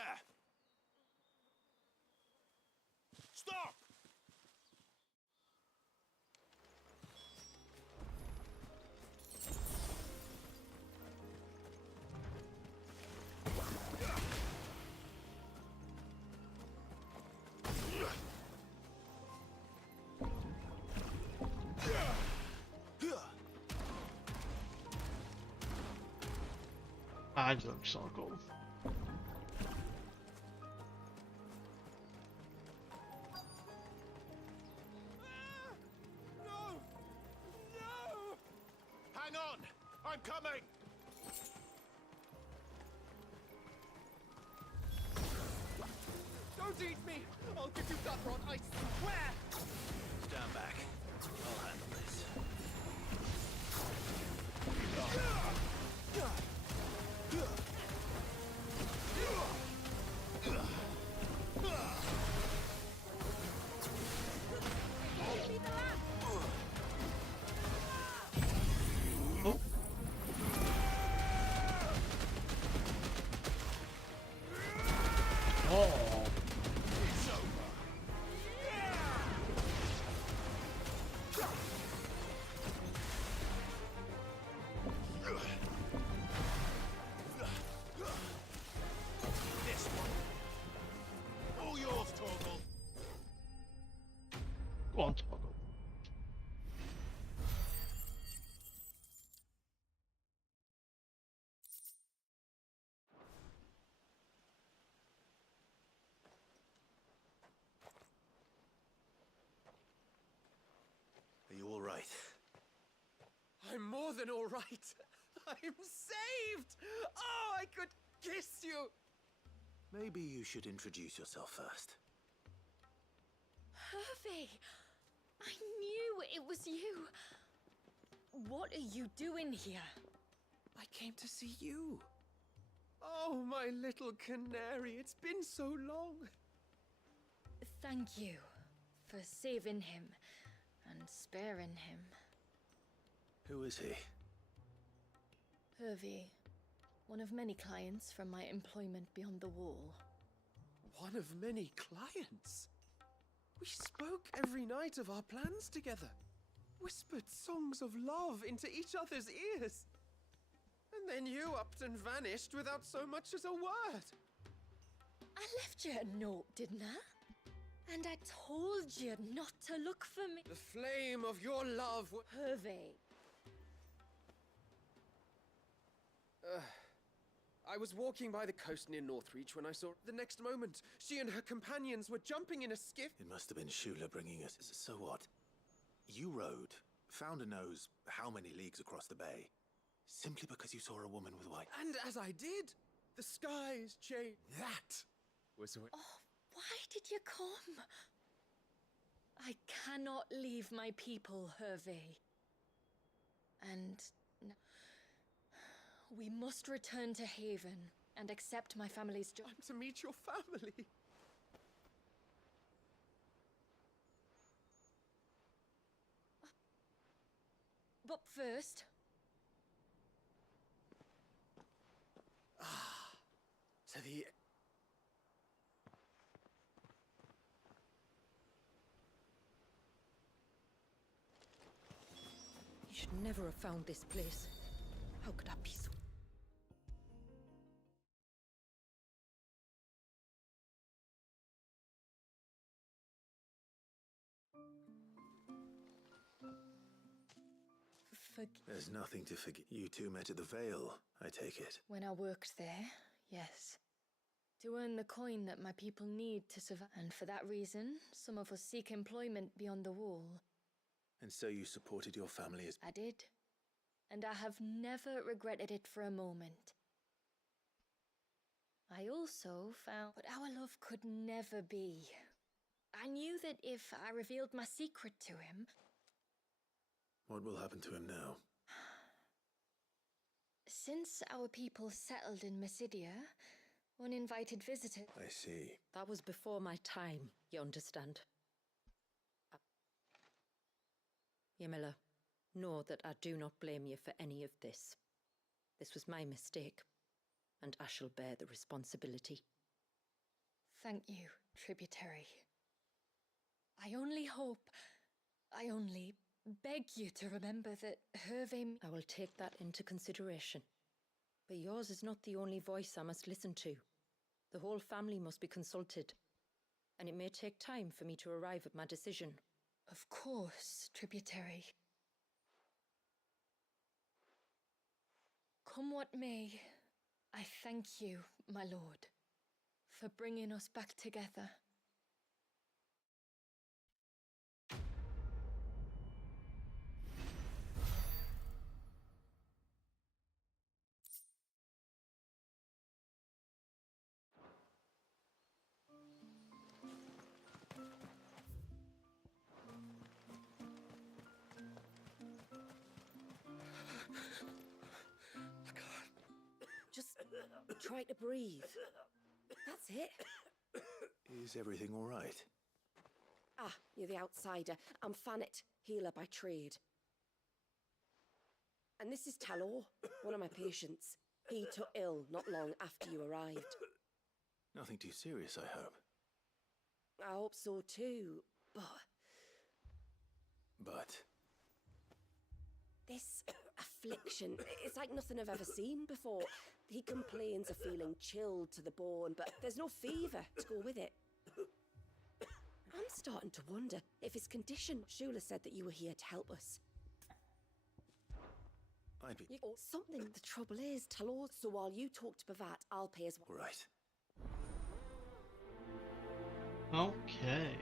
Stop! I don't circle. Hang on! I'm coming! Don't eat me! I'll give you that rot, I swear! Stand back. I'll handle this. Oh. This one. All yours, Torgal. Go on, Toggle. Are you all right? I'm more than all right. I'm saved! Oh, I could kiss you! Maybe you should introduce yourself first. Hervey! I knew it was you! What are you doing here? I came to see you. Oh, my little canary, it's been so long. Thank you for saving him and sparing him. Who is he? Hervey, one of many clients from my employment beyond the wall. One of many clients? We spoke every night of our plans together. whispered songs of love into each other's ears. And then you upped and vanished without so much as a word. I left you a note, didn't I? And I told you not to look for me. The flame of your love. Hervey. I was walking by the coast near Northreach when I saw. The next moment, she and her companions were jumping in a skiff. It must have been Shula bringing us. So what? You rowed, Founder knows how many leagues across the bay, simply because you saw a woman with white. And as I did, the skies changed. That was what. Oh, why did you come? I cannot leave my people, Hervey. And we must return to Haven and accept my family's job. I'm to meet your family. But first... To the... You should never have found this place. How could I be so... There's nothing to forget. You two met at the Vale, I take it. When I worked there, yes. To earn the coin that my people need to survive. And for that reason, some of us seek employment beyond the wall. And so you supported your family as... I did. And I have never regretted it for a moment. I also found what our love could never be. I knew that if I revealed my secret to him... What will happen to him now? Since our people settled in Mysidia, uninvited visitors... I see. That was before my time, you understand? Ymila, know that I do not blame you for any of this. This was my mistake, and I shall bear the responsibility. Thank you, Tributary. I only beg you to remember that Hervey... I will take that into consideration. But yours is not the only voice I must listen to. The whole family must be consulted, and it may take time for me to arrive at my decision. Of course, Tributary. Come what may, I thank you, my lord, for bringing us back together. Try to breathe. That's it. Is everything all right? Ah, you're the outsider. I'm Fannet, healer by trade. And this is Talor, one of my patients. He took ill not long after you arrived. Nothing too serious, I hope. I hope so too, But... This affliction, it's like nothing I've ever seen before. He complains of feeling chilled to the bone, but there's no fever to go with it. I'm starting to wonder if his condition... Shula said that you were here to help us. I'd be... Something. The trouble is, Talor, so while you talk to Bavat, I'll pay his... Right. Okay.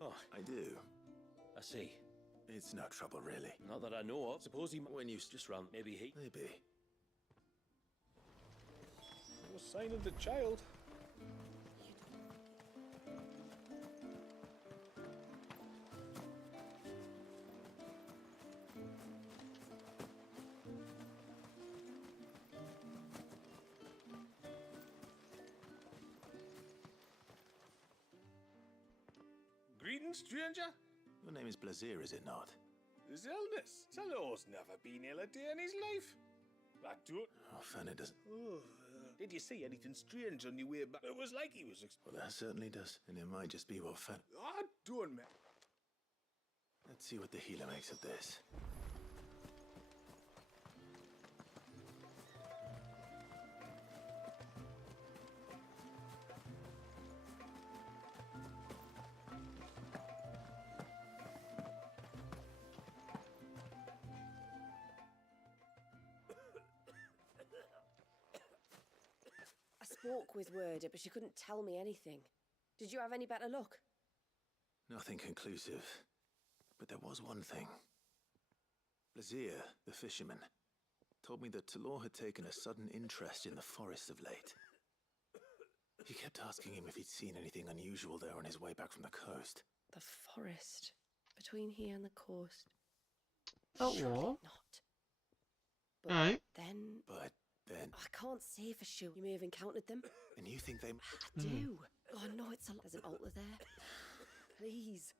Oh, I do. I see. It's no trouble, really. Not that I know of. Suppose he... When you just round... Maybe he... Maybe. No sign of the child. Greetings, stranger. Your name is Blazir, is it not? Zelnus. Talor's never been ill a day in his life. back to it. Oh, Fenner doesn't. Oh, did you see anything strange on your way back? It was like he was. Well, that certainly does. And it might just be what Fenner. Don't, man. Let's see what the healer makes of this. I spoke with Werder, but she couldn't tell me anything. Did you have any better luck? Nothing conclusive. But there was one thing. Lazir, the fisherman, told me that Talor had taken a sudden interest in the forest of late. He kept asking him if he'd seen anything unusual there on his way back from the coast. The forest? Between here and the coast? Oh, Surely what? not. But Right. then... But then... I can't say for sure. You may have encountered them. And you think they... I do. Oh, no, it's a... There's an altar there. Please.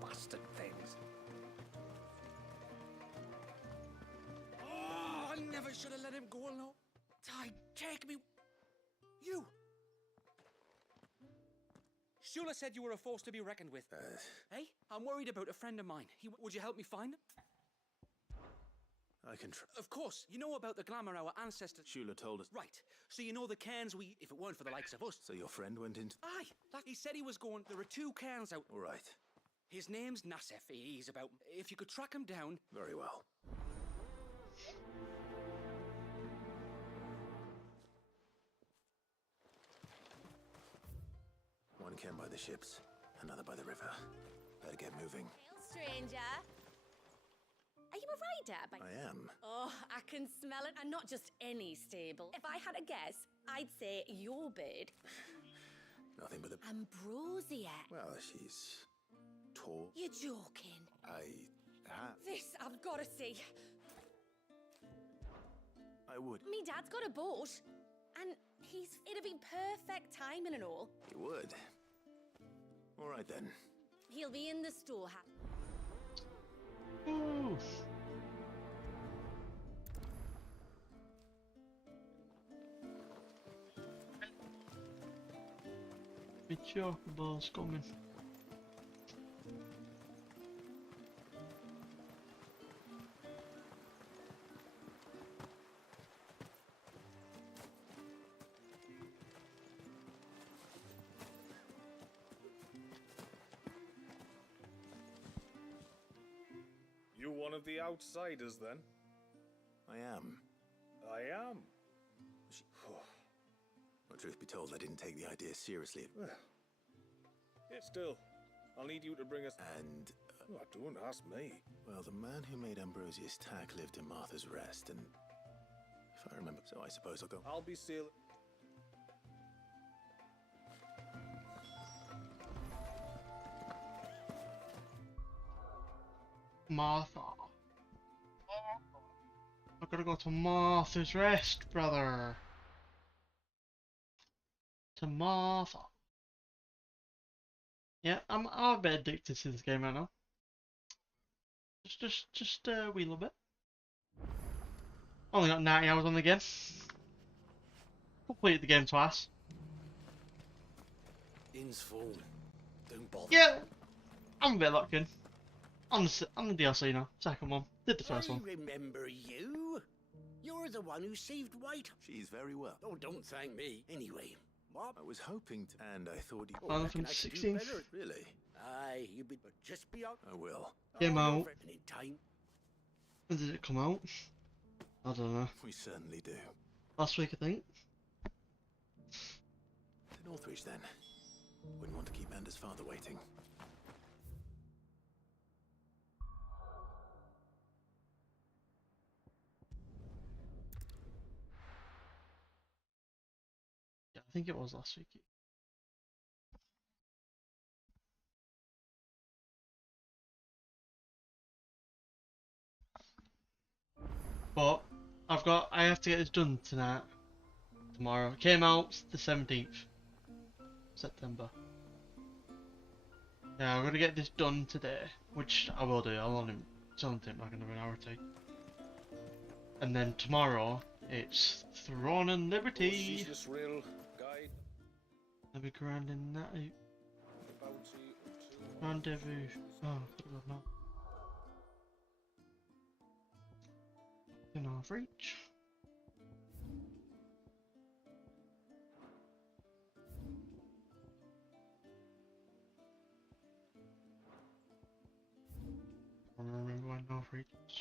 Bastard things. Oh, I never should have let him go, no. Ty, take me. You. Shula said you were a force to be reckoned with. Hey, I'm worried about a friend of mine. Would you help me find him? I can try. Of course. You know about the glamour our ancestors... Shula told us. Right. So you know the cairns we... If it weren't for the likes of us... So your friend went into... Aye. Like he said he was going... There are 2 cairns out... All right. His name's Nassef. He's about... If you could track him down... Very well. One cairn by the ships, another by the river. Better get moving. Stranger. Are you a rider? I am. Oh, I can smell it. And not just any stable. If I had a guess, I'd say your bird. Nothing but the... Ambrosia. Well, she's... tall. You're joking. I have... This I've got to see. I would. Me dad's got a boat. And it'd be perfect timing and all. He would. All right, then. He'll be in the storehouse. Ooh. The chocoball's coming. You one of the outsiders, then? I am. I am. Well, truth be told, I didn't take the idea seriously. Yet still, I'll need you to bring us... And... Oh, don't ask me. Well, the man who made Ambrosia's tack lived in Martha's Rest, and... If I remember... So I suppose I'll go... I'll be sailing... Martha. I've got to go to Martha's Rest, brother. To Martha. Yeah, I'm a bit addicted to this game right now. Just a wee little bit. Only got 90 hours on the game. Completed the game twice. In's full. Don't bother. Yeah, I'm a bit locked in. I'm the DLC now. Second one. Did the first one. I remember you. You're the one who saved White. She's very well. Oh, don't thank me. Anyway, what? I was hoping to... And I thought he... Final Fantasy 16. Really? Aye, you be but just be out. I will. Came out. Any time. When did it come out? I don't know. We certainly do. Last week, I think. To Northridge, then. Wouldn't want to keep Anders' father waiting. Yeah, I think it was last week. But I have to get this done tonight. tomorrow. It came out the 17th September. Yeah, I'm gonna get this done today, which I will do. It's only take like another hour or two. And then tomorrow it's Throne and Liberty. Ceaseless Rill Guide. I'll be grinding that out. The bounty of two. Rendezvous. Oh, God, no. In half reach. I don't remember when half reach is.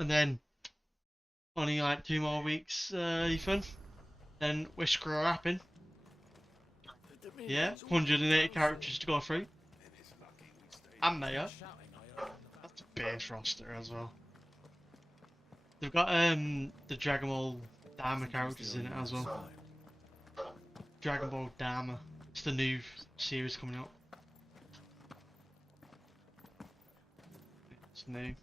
And then only like 2 more weeks, Ethan. Then we're scrapping. Yeah, 180 characters to go through. And Mayor. That's a base roster as well. They've got the Dragon Ball Dama characters in it as well. Dragon Ball Dama. It's the new series coming up. It's new.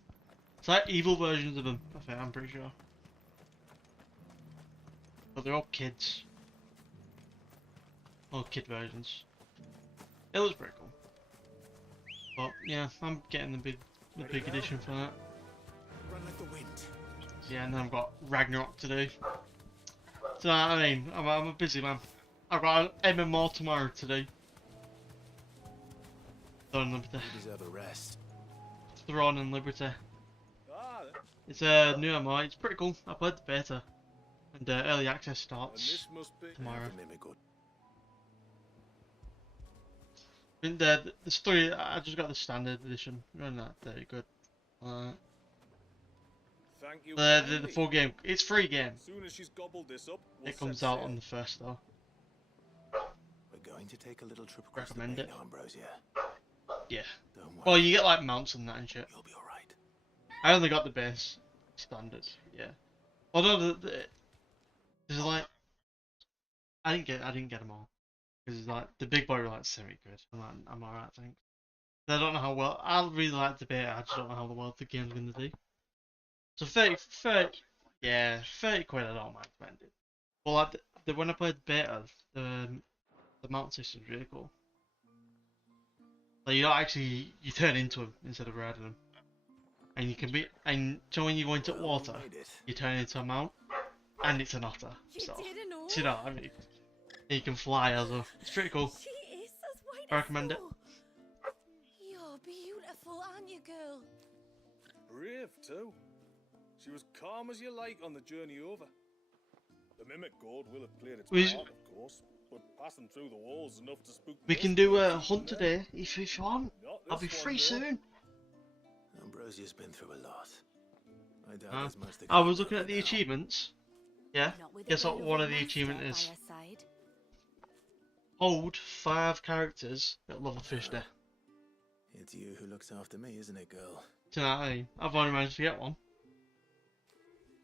It's like evil versions of them, I think, I'm pretty sure. But they're all kids. All kid versions. It looks pretty cool. But yeah, I'm getting the big edition for that. Run like the wind. Yeah, and then I've got Ragnarok to do. So I mean, I'm a busy man. I've got an MMO tomorrow to do. Throne and Liberty. You deserve a rest. Throne and Liberty. It's a new MMO, it's pretty cool. I played the beta. And early access starts tomorrow. I mean, the story, I just got the standard edition. Running that very good. Thank you. The full game, it's free game. Soon as she's gobbled this up, It comes out on the 1st though. We're going to take a little trip across Recommend the it. main Ambrosia. Yeah. Don't worry. Well, you get like mounts and that and shit. You'll be alright. I only got the base standard, yeah. Although there's like I didn't get them all because like the big boy were like 70 quid. I'm alright, I think. I don't know how well. I really like the beta. I just don't know how well the game's gonna do. So 30 quid. I don't mind spending. Well, like when I played the beta, the mount system's really cool. Like you don't actually you turn into them instead of riding them. And you can so when you go into water, you turn into a mount, and it's an otter. So, do you know what I mean? And you can fly as well. It's pretty cool. She is as white I recommend it. You're beautiful, aren't you, girl? Brave too. She was calm as you like on the journey over. The mimic gourd will have played its part, of course, but passing through the walls enough to spook. We can do a hunt today if you want. I'll be free soon. Ambrosia's been through a lot. I doubt there's much to I was looking at the achievements. Yeah. Guess what one of the achievements is? Hold 5 characters at level 50. It's you who looks after me, isn't it, girl? Do you know what I mean? I've only managed to get one.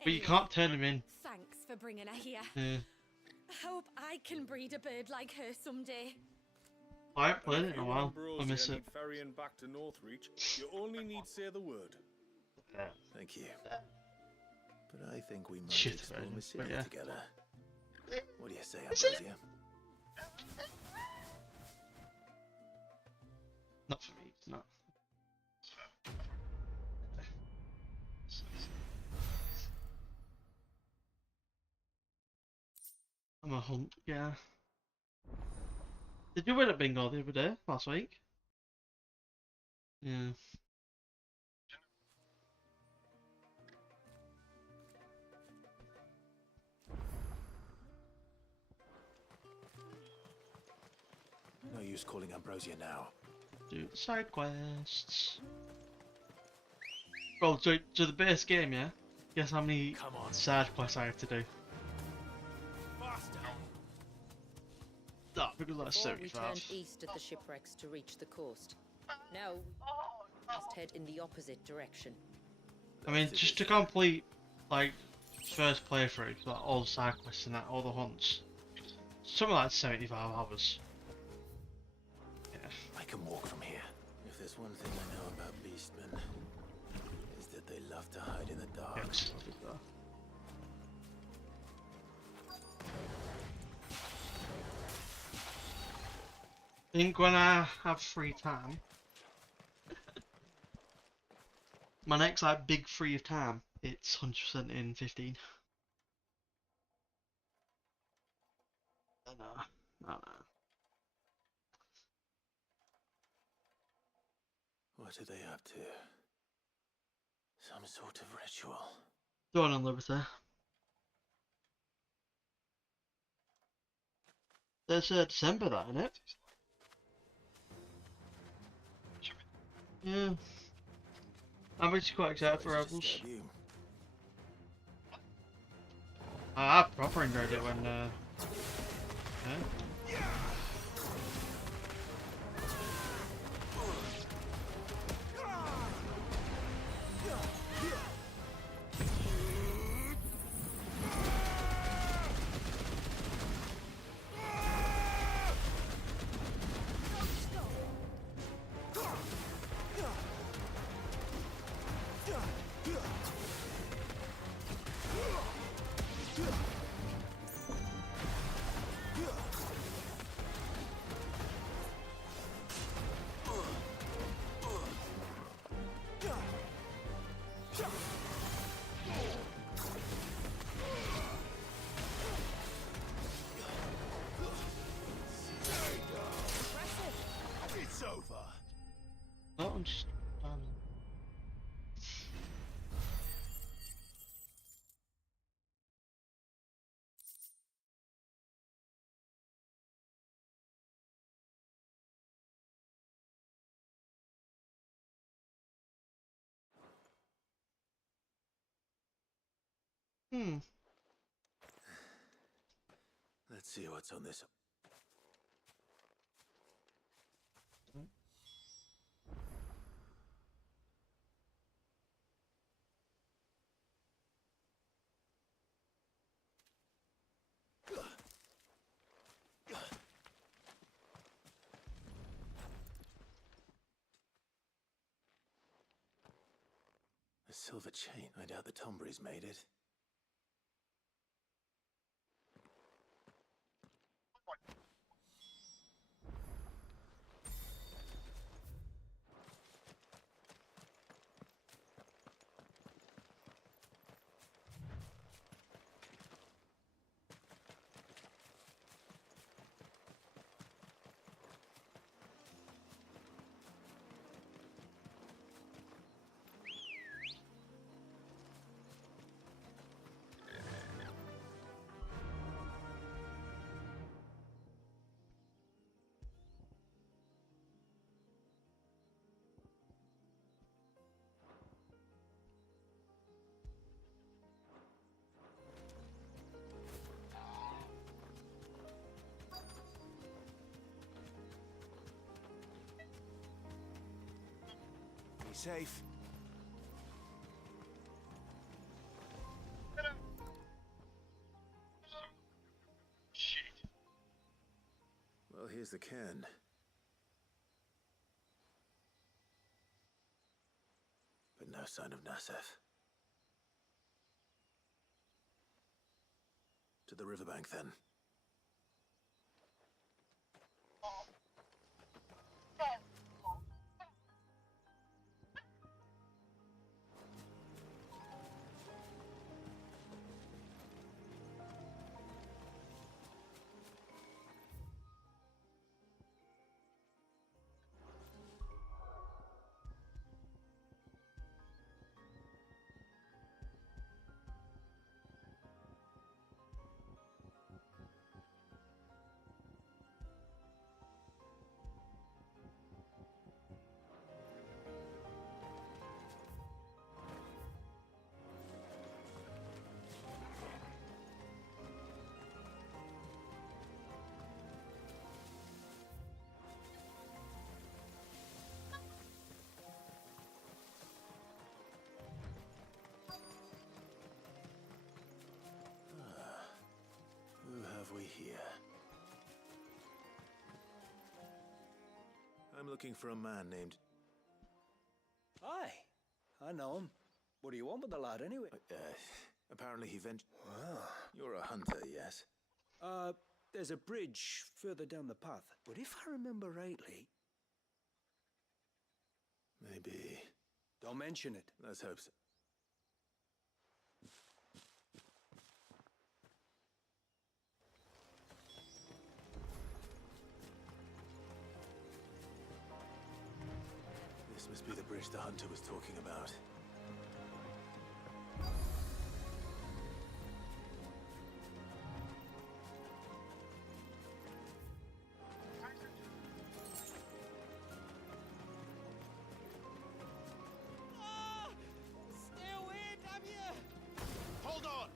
But you can't turn them in. Thanks for bringing her here. Yeah. Hope I can breed a bird like her someday. I haven't played it in a while. I miss it. Ferrying back to Northreach, you only need say the word. Yeah. Thank you. But I think we might Shit, explore version, Mysteria but yeah. together. What do you say, Ambrosia? Not for me, it's not. I'm a hunt, yeah. Did you win at bingo the other day, last week? Yeah. No use calling Ambrosia now. Do side quests. Bro, to the base game, yeah? Guess how many side quests I have to do? Oh, because that's Before we 75. turned east at the shipwrecks to reach the coast. Now, we must head in the opposite direction. I mean, just to complete like first playthrough, like all the side quests and that, all the hunts, something like 75 hours. Yeah. I can walk from here. If there's one thing I know about beastmen, is that they love to hide in the dark. Yes. I think when I have free time, my next like big free of time, it's 100% in 15. I know. I know. What are they up to? Some sort of ritual. Dawn on Liberty. There's December, that, isn't it? Yeah. I'm actually quite excited for Rebels. I proper enjoyed it when, yeah. It's over. No, I'm just done. Let's see what's on this. A silver chain. I doubt the Tombrys made it. Be safe. Shit. Well, here's the cairn. But no sign of Nasef. To the riverbank, then. I'm looking for a man named... Aye, I know him. What do you want with the lad, anyway? Apparently he ventured... You're a hunter, yes? There's a bridge further down the path, but if I remember rightly... Maybe... Don't mention it. Let's hope so. This must be the bridge the hunter was talking about. Stay away, damn you! Hold on!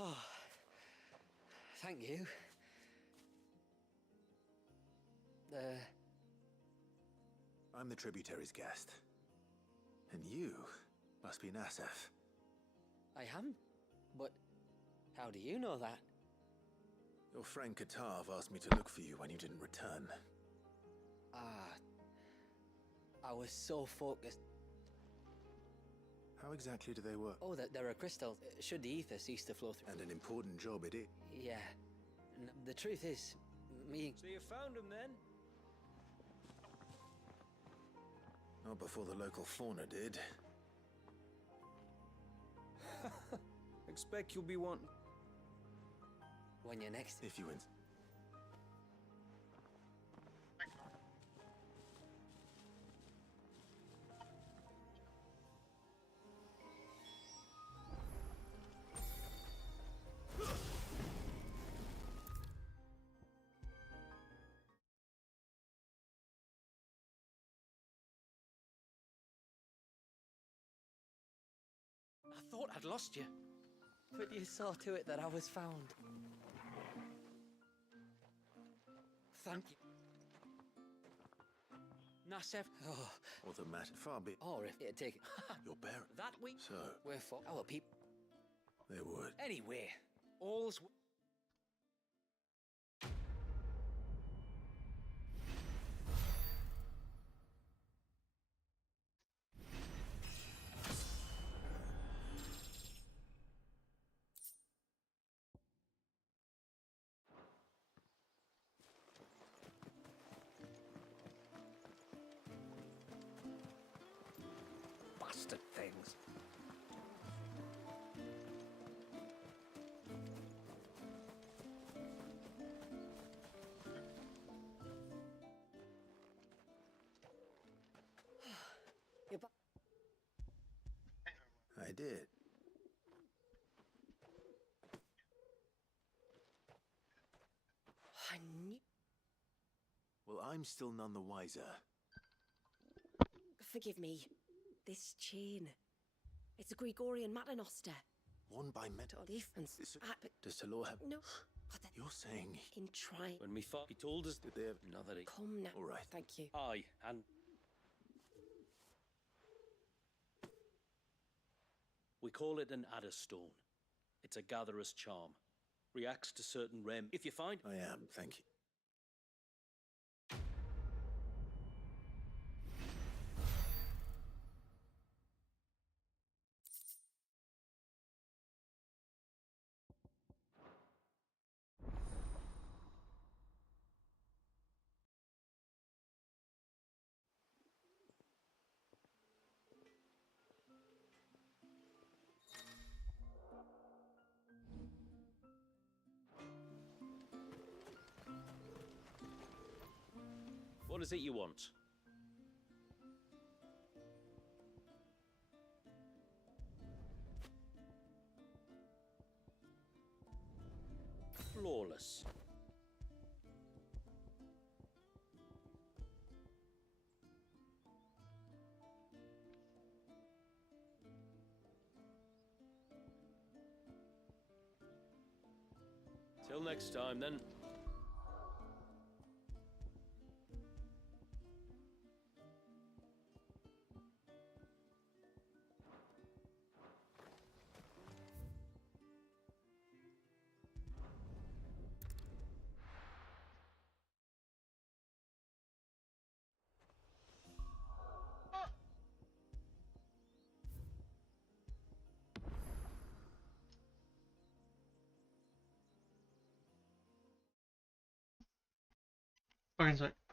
Oh, thank you. I'm the tributary's guest. And you must be Nassef. I am? But how do you know that? Your friend Katav asked me to look for you when you didn't return. I was so focused. How exactly do they work? Oh, there are crystals. Should the ether cease to flow through. And an important job it is. Yeah. The truth is, me... So you found him then? Not before the local fauna did. Expect you'll be wanting... When you're next... If you ins... I thought I'd lost you. But you saw to it that I was found. Thank you. Nassef. Oh. Or the matter far be... Or if it'd take... Your parent. That we... So... We're for our people. They would. Anyway, all's... bastard things. You're back. I did. I knew. Well, I'm still none the wiser. Forgive me. This chain. It's a Gregorian Maternoster. Worn by Defense. Does Talor have... No. But You're saying... in trying. When we fought, he told us Did they have... not that he. Come now. All right. Thank you. Aye, and we call it an adder stone. It's a gatherer's charm. Reacts to certain rem. If you find. I am, thank you. What is it you want? Flawless. Till next time, then. Fucking sec.